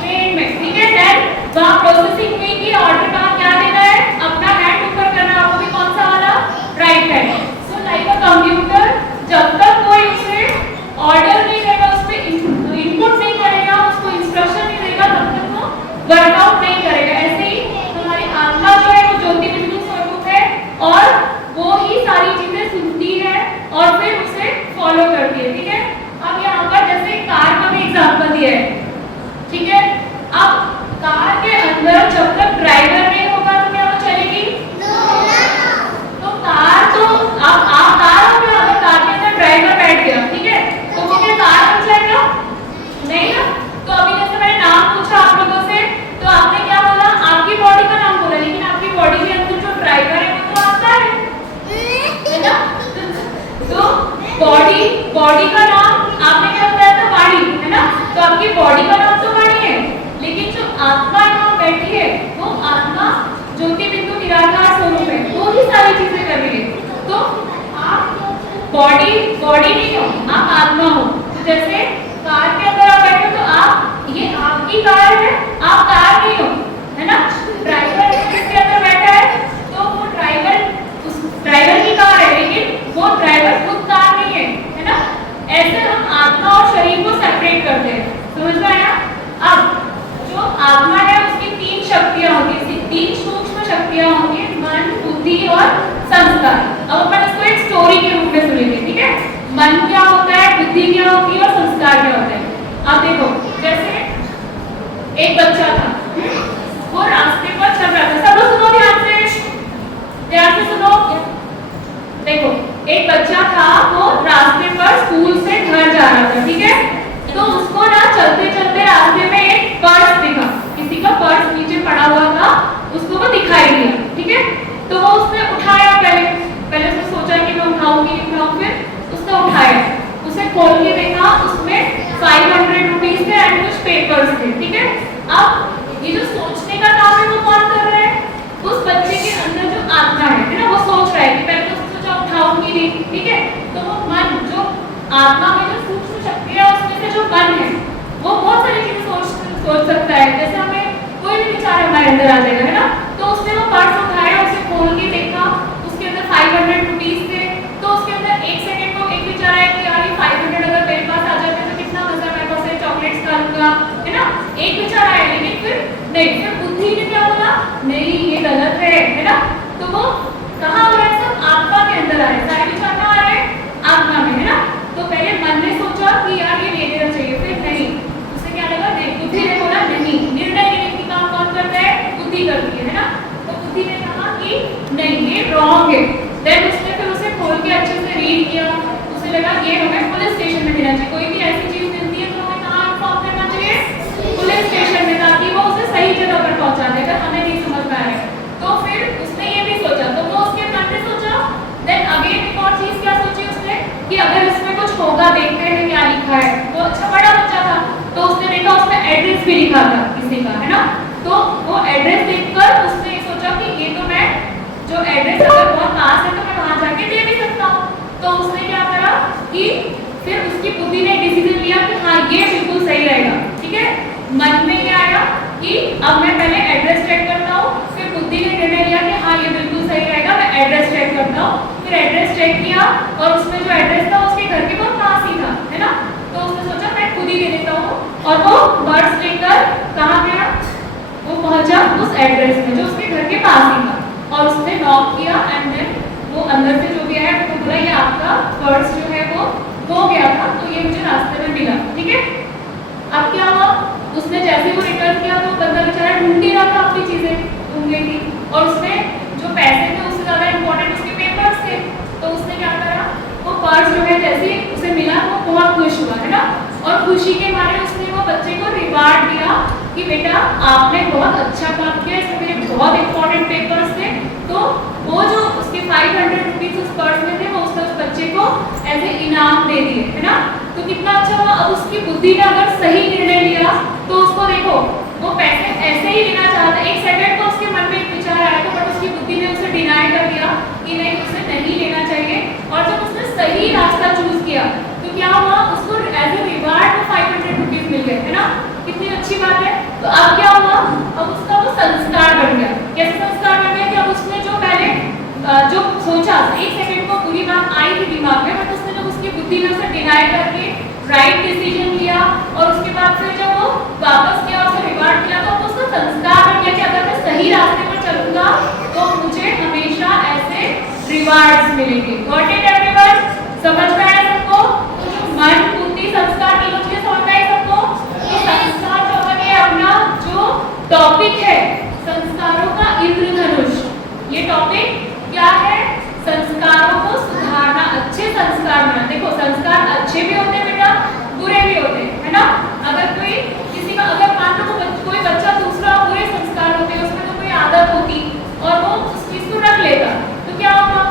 ब्रेन में, ठीक है? देन वहाँ प्रोसेसिंग हुई कि ऑर्डर कहाँ क्या देना है, अपना हैंड ऊपर करना है, वो भी कौन सा वाला? Right hand. So like a computer, जब तक कोई उसे ऑर्डर नहीं देगा, उस पर इनपुट नहीं करेगा, उसको इंस्ट्रक्शन नहीं देगा, तब तक वो वर्कआउट नहीं करेगा। ऐसे ही हमारी आत्मा जो है वो ज्योति बिंदु स्वरूप है, और वो ही सारी चीजें सुनती है और फिर उसे फॉलो समझ में आया? अब जो आत्मा है उसकी 3 शक्तियां होती है, 3 सूक्ष्म शक्तियां होंगी, मन, बुद्धि और संस्कार। अब अपन इसको एक स्टोरी के रूप में सुनेंगे, ठीक है? मन क्या होता है, बुद्धि क्या होती है और संस्कार क्या होता है। अब देखो, जैसे एक बच्चा था, वो रास्ते पर चल रहा था। सब लोग सुनो ध्यान से सुनो। देखो, एक बच्चा था, वो रास्ते पर स्कूल से घर जा रहा था, ठीक है? तो उसको ना चलते चलते रास्ते में एक पर्स दिखा, किसी का पर्स नीचे पड़ा हुआ था, उसको वो दिखाई दिया, ठीक है? तो वो उसने उठाया, पहले उसने सोचा कि मैं उठाऊंगी नहीं उठाऊं, फिर उसने उठाया, उसे खोल के देखा, उसमें 500 रुपीज थे एंड कुछ पेपर्स थे, ठीक है? अब ये जो सोचने का काम है वो कौन कर रहा है? उस बच्चे के अंदर जो आत्मा है ना, वो सोच रहा है कि पहले तो सोचा उठाऊंगी नहीं, ठीक है? तो वो मन, जो आत्मा में जो सूक्ष्म शक्ति है, उसमें से जो मन है वो बहुत सारी चीजें सोच सकता है। जैसे हमें कोई भी विचार हमारे अंदर आ जाएगा, है ना? तो उसने वो पर्स उठाया, उसे खोल के देखा, उसके अंदर 500 रुपीज थे। तो उसके अंदर एक सेकंड को एक विचार आया कि यार ये 500 अगर मेरे पास आ जाते तो कितना मजा, मैं बहुत सारे चॉकलेट्स खा लूंगा, है ना? एक विचार आया, लेकिन फिर नहीं, फिर बुद्धि ने क्या बोला, नहीं ये गलत है ना? तो वो कहाँ हो रहा है, सब आत्मा के अंदर आ रहे हैं, सारे विचार कहाँ आ रहे हैं, आत्मा में, है ना? तो पहले मन ने सोचा कि यार ये ले लेना चाहिए, फिर नहीं, उसे क्या लगा, नहीं, बुद्धि ने बोला नहीं, निर्णय लेने की काम कौन करता है, बुद्धि करती है ना? तो बुद्धि ने कहा कि नहीं ये रॉन्ग है। देन उसने फिर उसे खोल के अच्छे से रीड किया, उसे लगा ये हमें पुलिस स्टेशन में देना चाहिए, कोई भी ऐसी चीज मिलती है तो हमें कहाँ इन्फॉर्म करना चाहिए, पुलिस स्टेशन में, ताकि वो उसे सही जगह पर पहुंचा दे अगर हमें नहीं समझ में आए। तो फिर उसने ये भी सोचा, तो वो उसके मन में सोचा। देन अगेन एक और चीज क्या सोची उसने कि अगर इसमें कुछ होगा, देखते हैं क्या लिखा है। वो अच्छा बड़ा बच्चा था, तो उसने देखा उसमें एड्रेस भी लिखा था किसी का, है ना? तो वो एड्रेस देखकर उसने ये सोचा कि ये तो मैं, जो एड्रेस अगर बहुत पास है तो मैं वहां जाके दे भी सकता हूँ। तो उसने क्या करा कि फिर उसकी बुद्धि ने डिसीजन लिया कि हाँ ये बिल्कुल सही रहेगा, ठीक है? मन में ये आया कि अब मैं पहले एड्रेस चेक करता हूँ, फिर बुद्धि ने निर्णय लिया कि हाँ ये बिल्कुल सही रहेगा, मैं एड्रेस चेक करता हूँ। फिर एड्रेस चेक किया और उसमें जो एड्रेस था उसके घर के बहुत पास ही था, है ना? तो उसने सोचा मैं खुद ही दे देता हूँ, और वो पर्स लेकर कहाँ गया, वो पहुंचा उस एड्रेस में जो उसके घर के पास ही था, और उसने नॉक किया एंड देन वो अंदर से जो भी आया वो बोला ये आपका पर्स जो है वो खो गया था, तो ये मुझे रास्ते में मिला, ठीक है? अब क्या हुआ, उसने जैसे वो रिटर्न किया तो बंदा बेचारा ढूंढ ही रहा था, अपनी चीजें ढूंढ गई थी, और उसमें जो पैसे थे उससे ज्यादा इंपॉर्टेंट उसके पेपर्स थे। तो उसने क्या करा, वो पर्स जो है जैसे उसे मिला वो बहुत खुश हुआ, है ना? और खुशी के मारे उसने वो बच्चे को रिवार्ड दिया कि बेटा आपने बहुत अच्छा काम किया, इसमें मेरे बहुत इंपॉर्टेंट पेपर्स थे। तो वो जो उसके 500 रुपीज उस पर्स में थे वो उसने उस बच्चे को एज ए इनाम दे दिए, है ना? तो कितना अच्छा हुआ। अब उसकी बुद्धि ने अगर सही निर्णय लिया तो उसको देखो वो पैसे ऐसे ही लेना चाहता, एक सेकंड तो उसके मन में एक विचार आया था, बट उसकी बुद्धि ने उसे डिनाई कर दिया कि नहीं उसे नहीं लेना चाहिए। और जब उसने सही रास्ता चूज किया तो क्या हुआ, उसको एज ए रिवार्ड वो 500 रुपीज मिल गए, है ना? कितनी अच्छी बात है। तो अब क्या हुआ, अब उसका वो संस्कार बन गया। कैसे संस्कार बन गया कि अब उसने जो पहले जो सोचा, एक सेकंड को पूरी बात आई थी दिमाग में, बट उसने जब उसकी बुद्धि में उसे डिनाई करके राइट डिसीजन लिया और उसके बाद फिर जब वो वापस किया, उसे रिवार्ड किया, तो उसका संस्कार बन गया कि अगर मैं सही रास्ते पर चलूंगा तो मुझे हमेशा ऐसे रिवार्ड्स मिलेंगे। Got it everyone? समझ में आया सबको? तो जो मन, बुद्धि, संस्कार की मुझे समझ में आई सबको? तो संस्कार जो है अपना जो टॉपिक है संस्कारों का इंद्रधनुष, ये टॉपिक क्या है, संस्कारों को सुधारना, अच्छे संस्कार बनाना। देखो संस्कार अच्छे भी होते हैं बेटा, बुरे भी होते हैं, है ना? अगर कोई किसी का, अगर मान लो कोई बच्चा दूसरा बुरे संस्कार होते हैं, उसमें तो कोई आदत होती और वो उस चीज को रख लेगा, तो क्या होगा,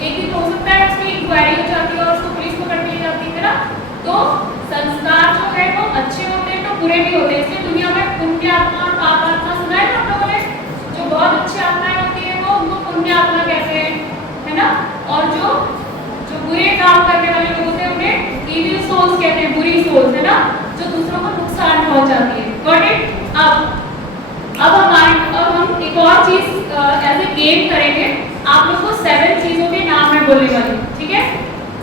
एक दिन हो सकता है उसकी इंक्वायरी हो जाती है और उसको पुलिस पकड़ के ले जाती है ना? तो संस्कार जो है वो अच्छे होते हैं तो बुरे भी होते हैं। इसलिए दुनिया में पुण्य आत्मा और पाप आत्मा सुना है ना आप लोगों ने? जो बहुत अच्छी आत्माएं होती है वो उनको पुण्य आत्मा कहते हैं, है ना? और जो बुरे काम करने वाले लोग होते हैं उन्हें इविल सोल्स कहते हैं, बुरी सोल्स, है ना? जो दूसरों को नुकसान पहुंचाती है। Got it? अब हम एक और चीज एज ए गेम करेंगे। आप लोग को 7 चीजों के नाम मैं बोलने वाली हूँ, ठीक है?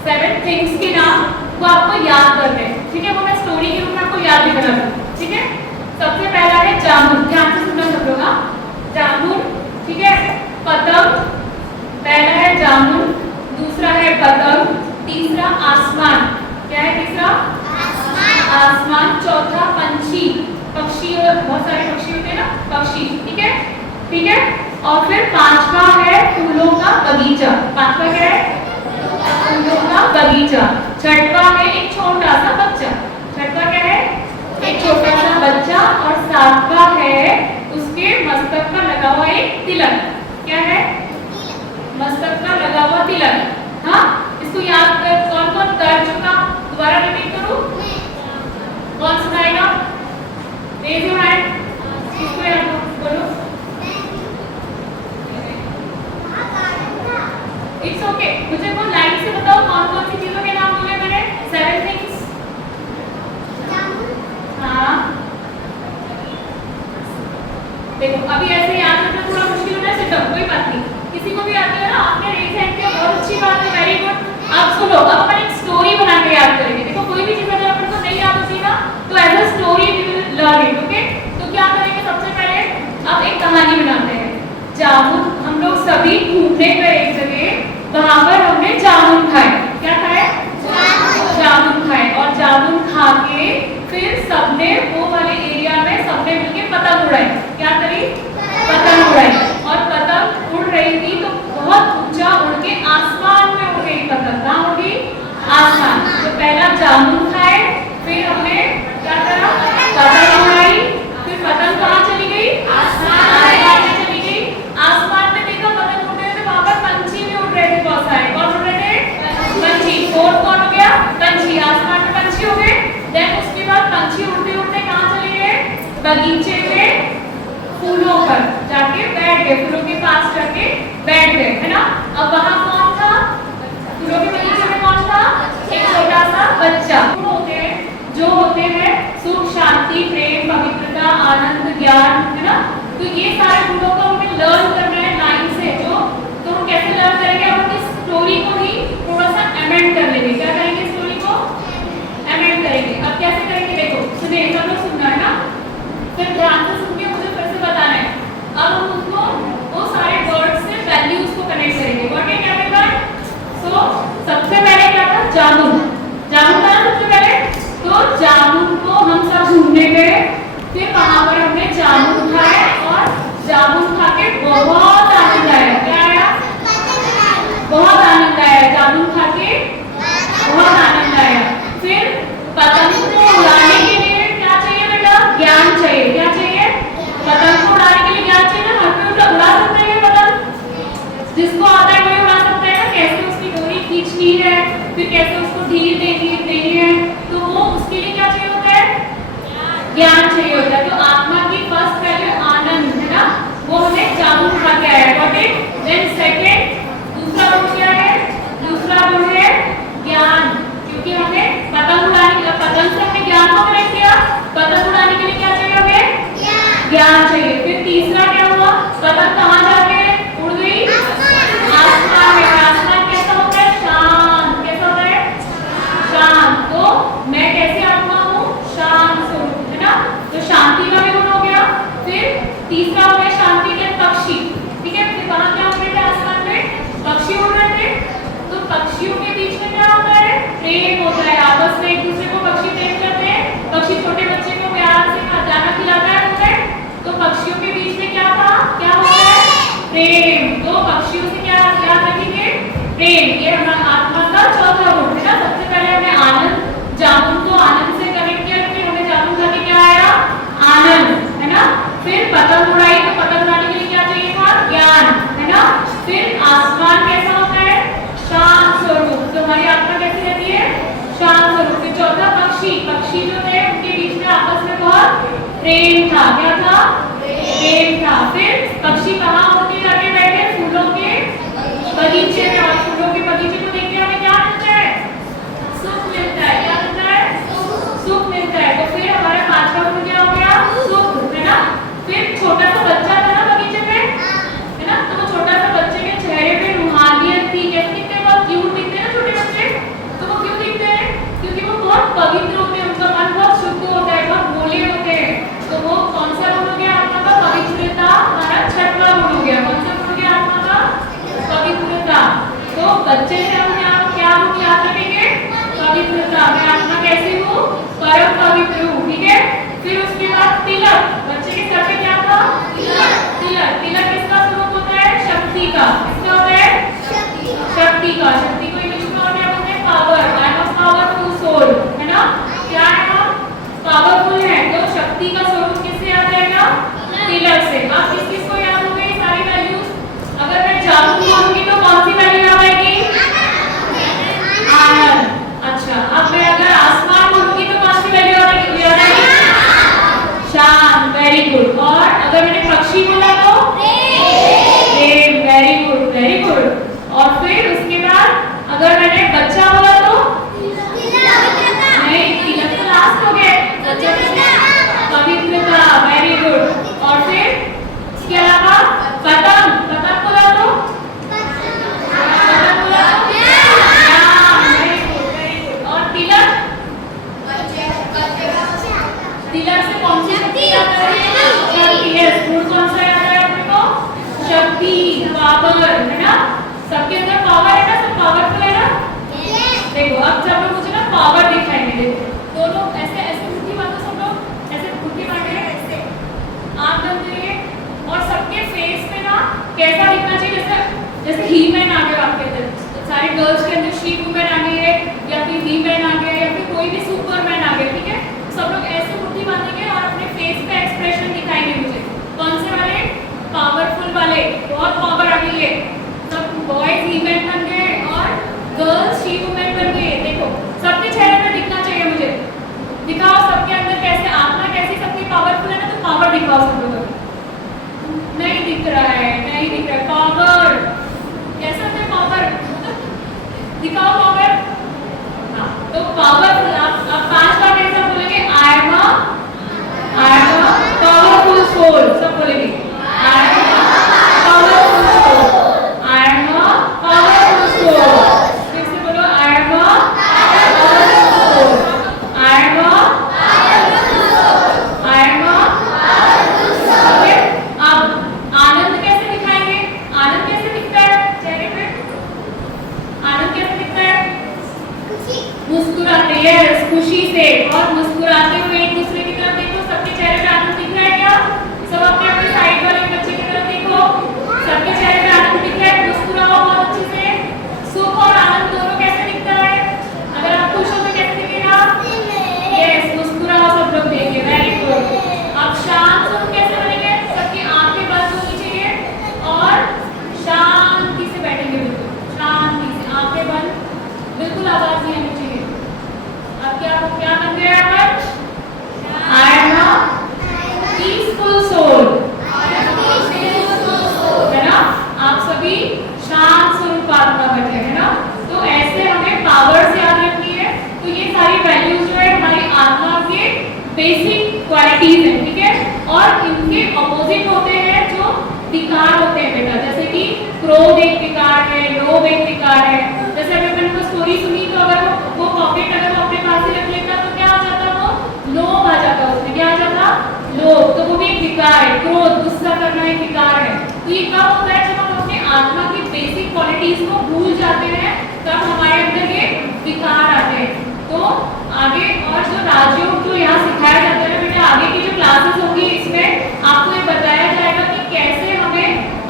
7 थिंग्स के नाम वो आपको याद करने हैं, ठीक है? वो मैं स्टोरी के रूप में आपको याद भी बता दूं, ठीक है। सबसे पहला है जामुन, ध्यान से सुनना सब लोग, हाँ। जामुन, ठीक है। पतंग, पहला है जामुन, दूसरा है पतंग, तीसरा आसमान। क्या है तीसरा? आसमान। चौथा पंछी, पक्षी, और बहुत सारे पक्षी होते हैं ना, पक्षी, ठीक है, ठीक है। और फिर पांचवा है फूलों का बगीचा। पांचवा क्या है? फूलों का बगीचा। छठवा है एक छोटा सा बच्चा। छठवा क्या है? एक छोटा सा बच्चा। और सातवा है उसके मस्तक पर लगा हुआ एक तिलक। क्या है? मस्तक पर लगा हुआ तिलक। हाँ, इसको याद कर, कौन कौन कर चुका? दोबारा रिपीट करूं? कौन सुनाएगा? Raise your hand. किसको याद हो? बोलो। It's okay. मुझे वो लाइन से बताओ कौन कौन सी चीजों के नाम बोले मैंने? 7 थिंग्स। हाँ, देखो अभी ऐसे याद रखना थोड़ा मुश्किल होना है, सिर्फ कोई बात नहीं। किसी को भी आती है ना, आपने रेज हैंड किया, बहुत अच्छी बात है, वेरी गुड। अब सुनो, अब अपन एक स्टोरी बना के याद करेंगे। देखो कोई भी चीज अगर अपन को नहीं याद होती ना, तो as a story we will learn it, okay. तो क्या करेंगे? सबसे पहले अब एक कहानी बनाते हैं। जामुन, हम लोग सभी घूमने गए एक जगह, वहां पर हमने जामुन खाए। क्या खाए? जामुन खाए। और जामुन खा के फिर सबने वो वाले एरिया में सबने मिलके पतंग उड़ाई। क्या करी? पतंग उड़ाई। और पतंग उड़ रही थी तो बहुत ऊंचा उड़ के आसमान में उड़ गई पतंग। कहाँ उड़ गई? आसमान। तो पहला जामुन खाए, फिर हमने क्या करा? पतंग उड़ाई। फिर पतंग कहाँ चली गई? आसमान में चली गई। आसमान में देखा पतंग उड़ रहे थे, वहां पर पंछी भी उड़ रहे थे, बहुत सारे। कौन उड़ रहे थे? पंछी। फोर्थ कौन हो गया? पंछी। आसमान में पंछी हो गए। देन उसके बाद पंछी उड़ते उड़ते कहाँ चले गए? बगीचे में फूलों पर जाके बैठ गए, फूलों के पास जाके बैठ गए, है ना। अब वहां कौन था? फूलों के बगीचे में कौन था? एक छोटा सा बच्चा। जो होते हैं सुख, शांति, प्रेम, पवित्रता, आनंद, ज्ञान, है ना। तो ये सारे गुणों को हमें लर्न करना है लाइन से। जो तो हम कैसे लर्न करेंगे? हम इस स्टोरी को ही थोड़ा सा अमेंड कर लेंगे। क्या करेंगे? स्टोरी को अमेंड करेंगे। अब कैसे करेंगे? देखो सुनिए, सब लोग सुनना है ना, फिर ध्यान से सुन के मुझे फिर से बताना है। अब हम उसको वो सारे वर्ड्स से वैल्यूज को कनेक्ट करेंगे। What is everyone? सो सबसे पहले क्या था? जामुन। जामुन था सबसे पहले। तो जामुन को हम सब घूमने गए, फिर वहां पर हमने जामुन खाए और जामुन खा के बहुत आनंद आया। क्या आया? बहुत आनंद आया। जामुन खा के बहुत आनंद आया। फिर पतंग को उड़ाने के लिए क्या चाहिए बेटा? ज्ञान चाहिए। क्या चाहिए? पतंग को उड़ाने के लिए ज्ञान चाहिए ना। हर कोई उड़ा सकता है पतंग, जिसको आता है वही उड़ा सकता है ना। कैसे उसकी डोरी खींचनी है, फिर कैसे उसको ढील देनी है, तो वो उसके लिए क्या चाहिए होता है? ज्ञान चाहिए होता है। तो आत्मा की फर्स्ट वैल्यू आनंद, है ना, वो हमें जामुन खा के आया। Got it? देन सेकंड, दूसरा गुण क्या है? दूसरा गुण है ज्ञान, क्योंकि हमें पतंग उड़ाने का, पतंग से हमने ज्ञान को कनेक्ट किया। पतंग उड़ाने के लिए क्या चाहिए हमें? ज्ञान चाहिए। फिर तीसरा क्या हुआ? पतंग कहाँ जाके उड़ गई? आसमान में। आसमान कैसा होता है? शांत। कैसा होता है? शांत। तो मैं कैसे आत्मा हूँ? शांत स्वरूप, है ना। तो शांति का भी गुण हो गया। फिर तीसरा हो गया शांति के पक्षी, ठीक है। फिर वहां क्या हो रहे थे? आसमान में पक्षी उड़ रहे थे। तो पक्षियों के बीच में क्या होता है? प्रेम होता है। आपस में एक दूसरे को पक्षी प्रेम करते हैं। पक्षी छोटे बच्चे को प्यार से खाना खिलाता है उसे। तो पक्षियों के बीच में क्या था? क्या होता है? प्रेम। तो पक्षियों से क्या क्या रखेंगे? प्रेम। ये हमारा आत्मा का चौथा गुण है ना। सबसे पहले हमने आनंद, जामुन को आनंद से कनेक्ट किया, फिर हमें जामुन खा के क्या आया? आनंद, है ना। फिर पतंग उड़ाई, तो पतंग उड़ाने के लिए क्या चाहिए था? ज्ञान, है ना। फिर आसमान कैसा होता है? शांत स्वरूप। तो हमारी आत्मा कैसी रहती है? शांत स्वरूप। फिर चौथा पक्षी, पक्षी जो थे उनके बीच में आपस में बहुत प्रेम था। क्या था? प्रेम था। फिर पक्षी कहाँ उड़के जाके बैठे? फूलों के बगीचे में। और फूलों के बगीचे को देख के हमें क्या मिलता है? सुख मिलता है। क्या मिलता है? सुख मिलता है। तो फिर हमारा पांचवा गुण क्या हो गया? सुख, है ना। फिर छोटा सा बच्चा था ना बगीचे में, है ना। तो वो छोटा सा बच्चे के चेहरे पे रूहानियत थी। कैसे दिखते हैं? बहुत क्यूट दिखते हैं ना छोटे बच्चे। तो वो क्यों दिखते हैं? क्योंकि वो बहुत पवित्र होते हैं, उनका मन बहुत शुद्ध होता है, बहुत अच्छे से हम यहाँ क्या हम याद रखेंगे? पवित्रता। मैं आत्मा कैसी हूँ? परम पवित्र हूँ, ठीक है। फिर उसके बाद तिलक, बच्चे के सर पे क्या था? तिलक। तिलक, तिलक किसका स्वरूप होता है? शक्ति का। किसका होता है? शक्ति का। शक्ति को इंग्लिश में और क्या बोलते हैं? Power. I am a powerful soul, है ना। क्या है हम? पावरफुल है। तो शक्ति का स्वरूप किससे याद रहेगा? तिलक से। अब किस किस को याद हो गई सारी वैल्यूज? अगर मैं जादू बोलूंगी तो कौन सी वैल्यू याद आएगी? आनंद। अच्छा, अब मैं अगर आसमान बोलूंगी तो कौन सी वैल्यू याद आएगी? शांत। Very good. और अगर मैंने पक्षी बोला तो प्रेम। Very good, very good. और फिर उसके बाद अगर मैंने बच्चा बोला तो नहीं, तिलक तो लास्ट हो गया। पवित्रता। Very good. और फिर इसके अलावा पतंग, पतंग बोला तो पतंग बोला तो वेरी गुड, वेरी गुड। और तिलक, तिलक से कौन सी शक्ति याद आ रही है? शक्ति। Yes, good. कौन सा याद है अपने को? शक्ति, पावर, है ना। सबके अंदर पावर है ना, सब पावरफुल है ना। देखो अब जब लोग मुझे ना पावर दिखाएंगे, देखो दोनों ऐसे ऐसे मुट्ठी बांधो, सब लोग ऐसे मुट्ठी बांधे ऐसे आंख बंद करिए और सबके फेस पे ना कैसा दिखना चाहिए? जैसे जैसे ही मैन आ गया आपके अंदर, सारे गर्ल्स के अंदर शी वुमेन आ गई है या फिर ही मैन आ गया या फिर कोई भी सुपरमैन आ गया, ठीक है। सब लोग ऐसे मुट्ठी बांधेंगे और अपने फेस पे एक्सप्रेशन दिखाएंगे मुझे। कौन से वाले? पावरफुल वाले। बहुत पावर आ गई है। सब बॉयज ही मैन बन गए और गर्ल्स शी वुमेन बन गई। देखो सबके चेहरे पे दिखना चाहिए मुझे। दिखाओ सबके अंदर कैसे आत्मा कैसी सबकी पावरफुल है ना, तो पावर दिखाओ सब लोग। नहीं दिख रहा है, नहीं दिख रहा है। पावर कैसा होता है? पावर दिखाओ, पावर। हाँ, तो पावरफुल। आप 5 बार ऐसा बोलेंगे, I am a powerful soul. सब बोलेंगे I am a powerful soul, I am a powerful soul. फिर से बोलो I am a powerful soul, I am a powerful soul, I am a powerful soul. अब आनंद कैसे दिखाएंगे? आनंद कैसे दिखता है चेहरे पे? आनंद कैसे दिखता है? मुस्कुराते, यस, खुशी से और मुस्कुराते हुए एक दूसरे की तरफ देखो। सबके चेहरे पे आनंद दिख रहा है क्या? सब अपने अपने साइड वाले बच्चे की तरफ देखो। सबके चेहरे पे आनंद दिख रहा है। मुस्कुराओ बहुत अच्छे से। सुख और आनंद दोनों कैसे दिखता है? अगर आप खुश हो तो कैसे दिखेगा? यस, मुस्कुराओ सब लोग देखिए। Very good. अब शांत सुख कैसे बनेंगे? सबकी आंखें बंद होनी चाहिए और शांति से बैठेंगे। बिल्कुल शांति से आंखें बंद, बिल्कुल आवाज नहीं आनी चाहिए। अब क्या बन गया अपन? I am a peaceful soul, है ना। आप सभी शांत स्वरूप आत्मा बने, है ना। तो ऐसे हमें पावर्स याद रखनी है। तो ये सारी वैल्यूज जो है हमारी आत्मा के बेसिक क्वालिटीज हैं, ठीक है। और इनके अपोजिट होते हैं जो विकार होते हैं बेटा, जैसे कि क्रोध एक विकार है, लोभ एक विकार है। जैसे अगर मैंने को स्टोरी सुनी तो अगर वो पॉकेट अगर वो अपने पास ही रख लेता तो क्या आ जाता? वो लोभ आ जाता, उसमें क्या आ जाता? लोभ। तो वो भी एक विकार है। क्रोध, गुस्सा करना एक विकार है। तो ये कब होता है? जब हम अपने आत्मा की बेसिक क्वालिटीज को भूल जाते हैं, तब हमारे अंदर ये विकार आते हैं। तो आगे और जो राजयोग जो यहाँ सिखाया जाता है बेटा, आगे की जो क्लासेस होंगी इसमें आपको ये बताया जाएगा कि कैसे हमें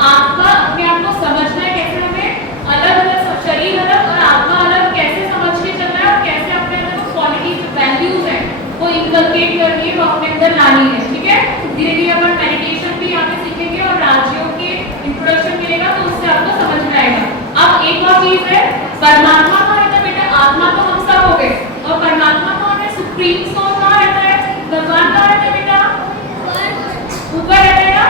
आत्मा अपने आप को समझना है, कैसे हमें अलग अलग शरीर अलग और आत्मा अलग कैसे समझ के चलना है और कैसे अपने अंदर वो क्वालिटी जो वैल्यूज है वो इनकलकेट करनी है, वो अपने अंदर लानी है, ठीक है। धीरे धीरे अपन मेडिटेशन भी यहाँ पे सीखेंगे और राजयोग के इंट्रोडक्शन मिलेगा तो उससे आपको समझ में आएगा। अब एक और चीज है, परमात्मा कहाँ रहता है बेटा? आत्मा तो हम सब हो गए और परमात्मा कौन है? सुप्रीम सोल कहाँ रहता है? भगवान कहाँ रहता है बेटा? ऊपर रहता है ना।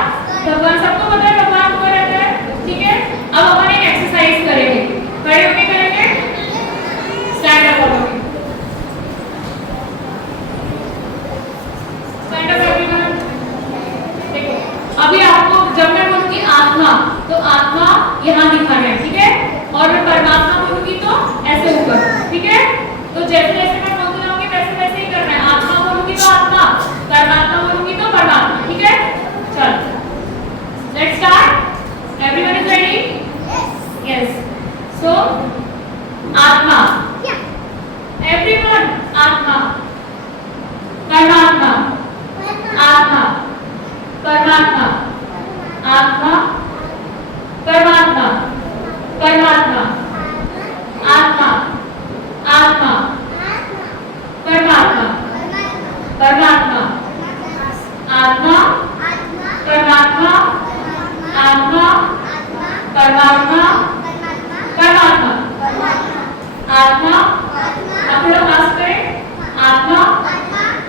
भगवान सबको पता है, भगवान ऊपर रहता है, ठीक है। अब अपन एक एक्सरसाइज करेंगे, खड़े होके करेंगे, स्टैंड अप होके, स्टैंड अप एवरीवन। देखो अभी आपको जब मैं बोलूंगी आत्मा तो आत्मा यहाँ दिखाना है, ठीक है। और मैं परमात्मा बोलूंगी तो ऐसे ऊपर, ठीक है। तो जैसे जैसे मैं बोलती जाऊंगी वैसे वैसे ही करना है। आत्मा बोलूंगी तो आत्मा, परमात्मा बोलूंगी तो परमात्मा, ठीक है। चलो let's start. Everyone is ready? Yes. So परमात्मा, परमात्मा, आत्मा, आप लोग पास करें, आत्मा,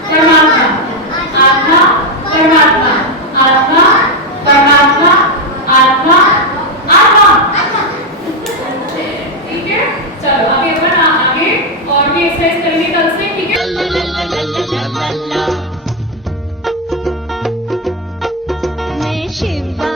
परमात्मा, आत्मा, परमात्मा, आत्मा, परमात्मा, आत्मा, आत्मा। ठीक है, चलो अभी अपन आगे और भी एक्सरसाइज करेंगे कल से, ठीक है। मैं शिवा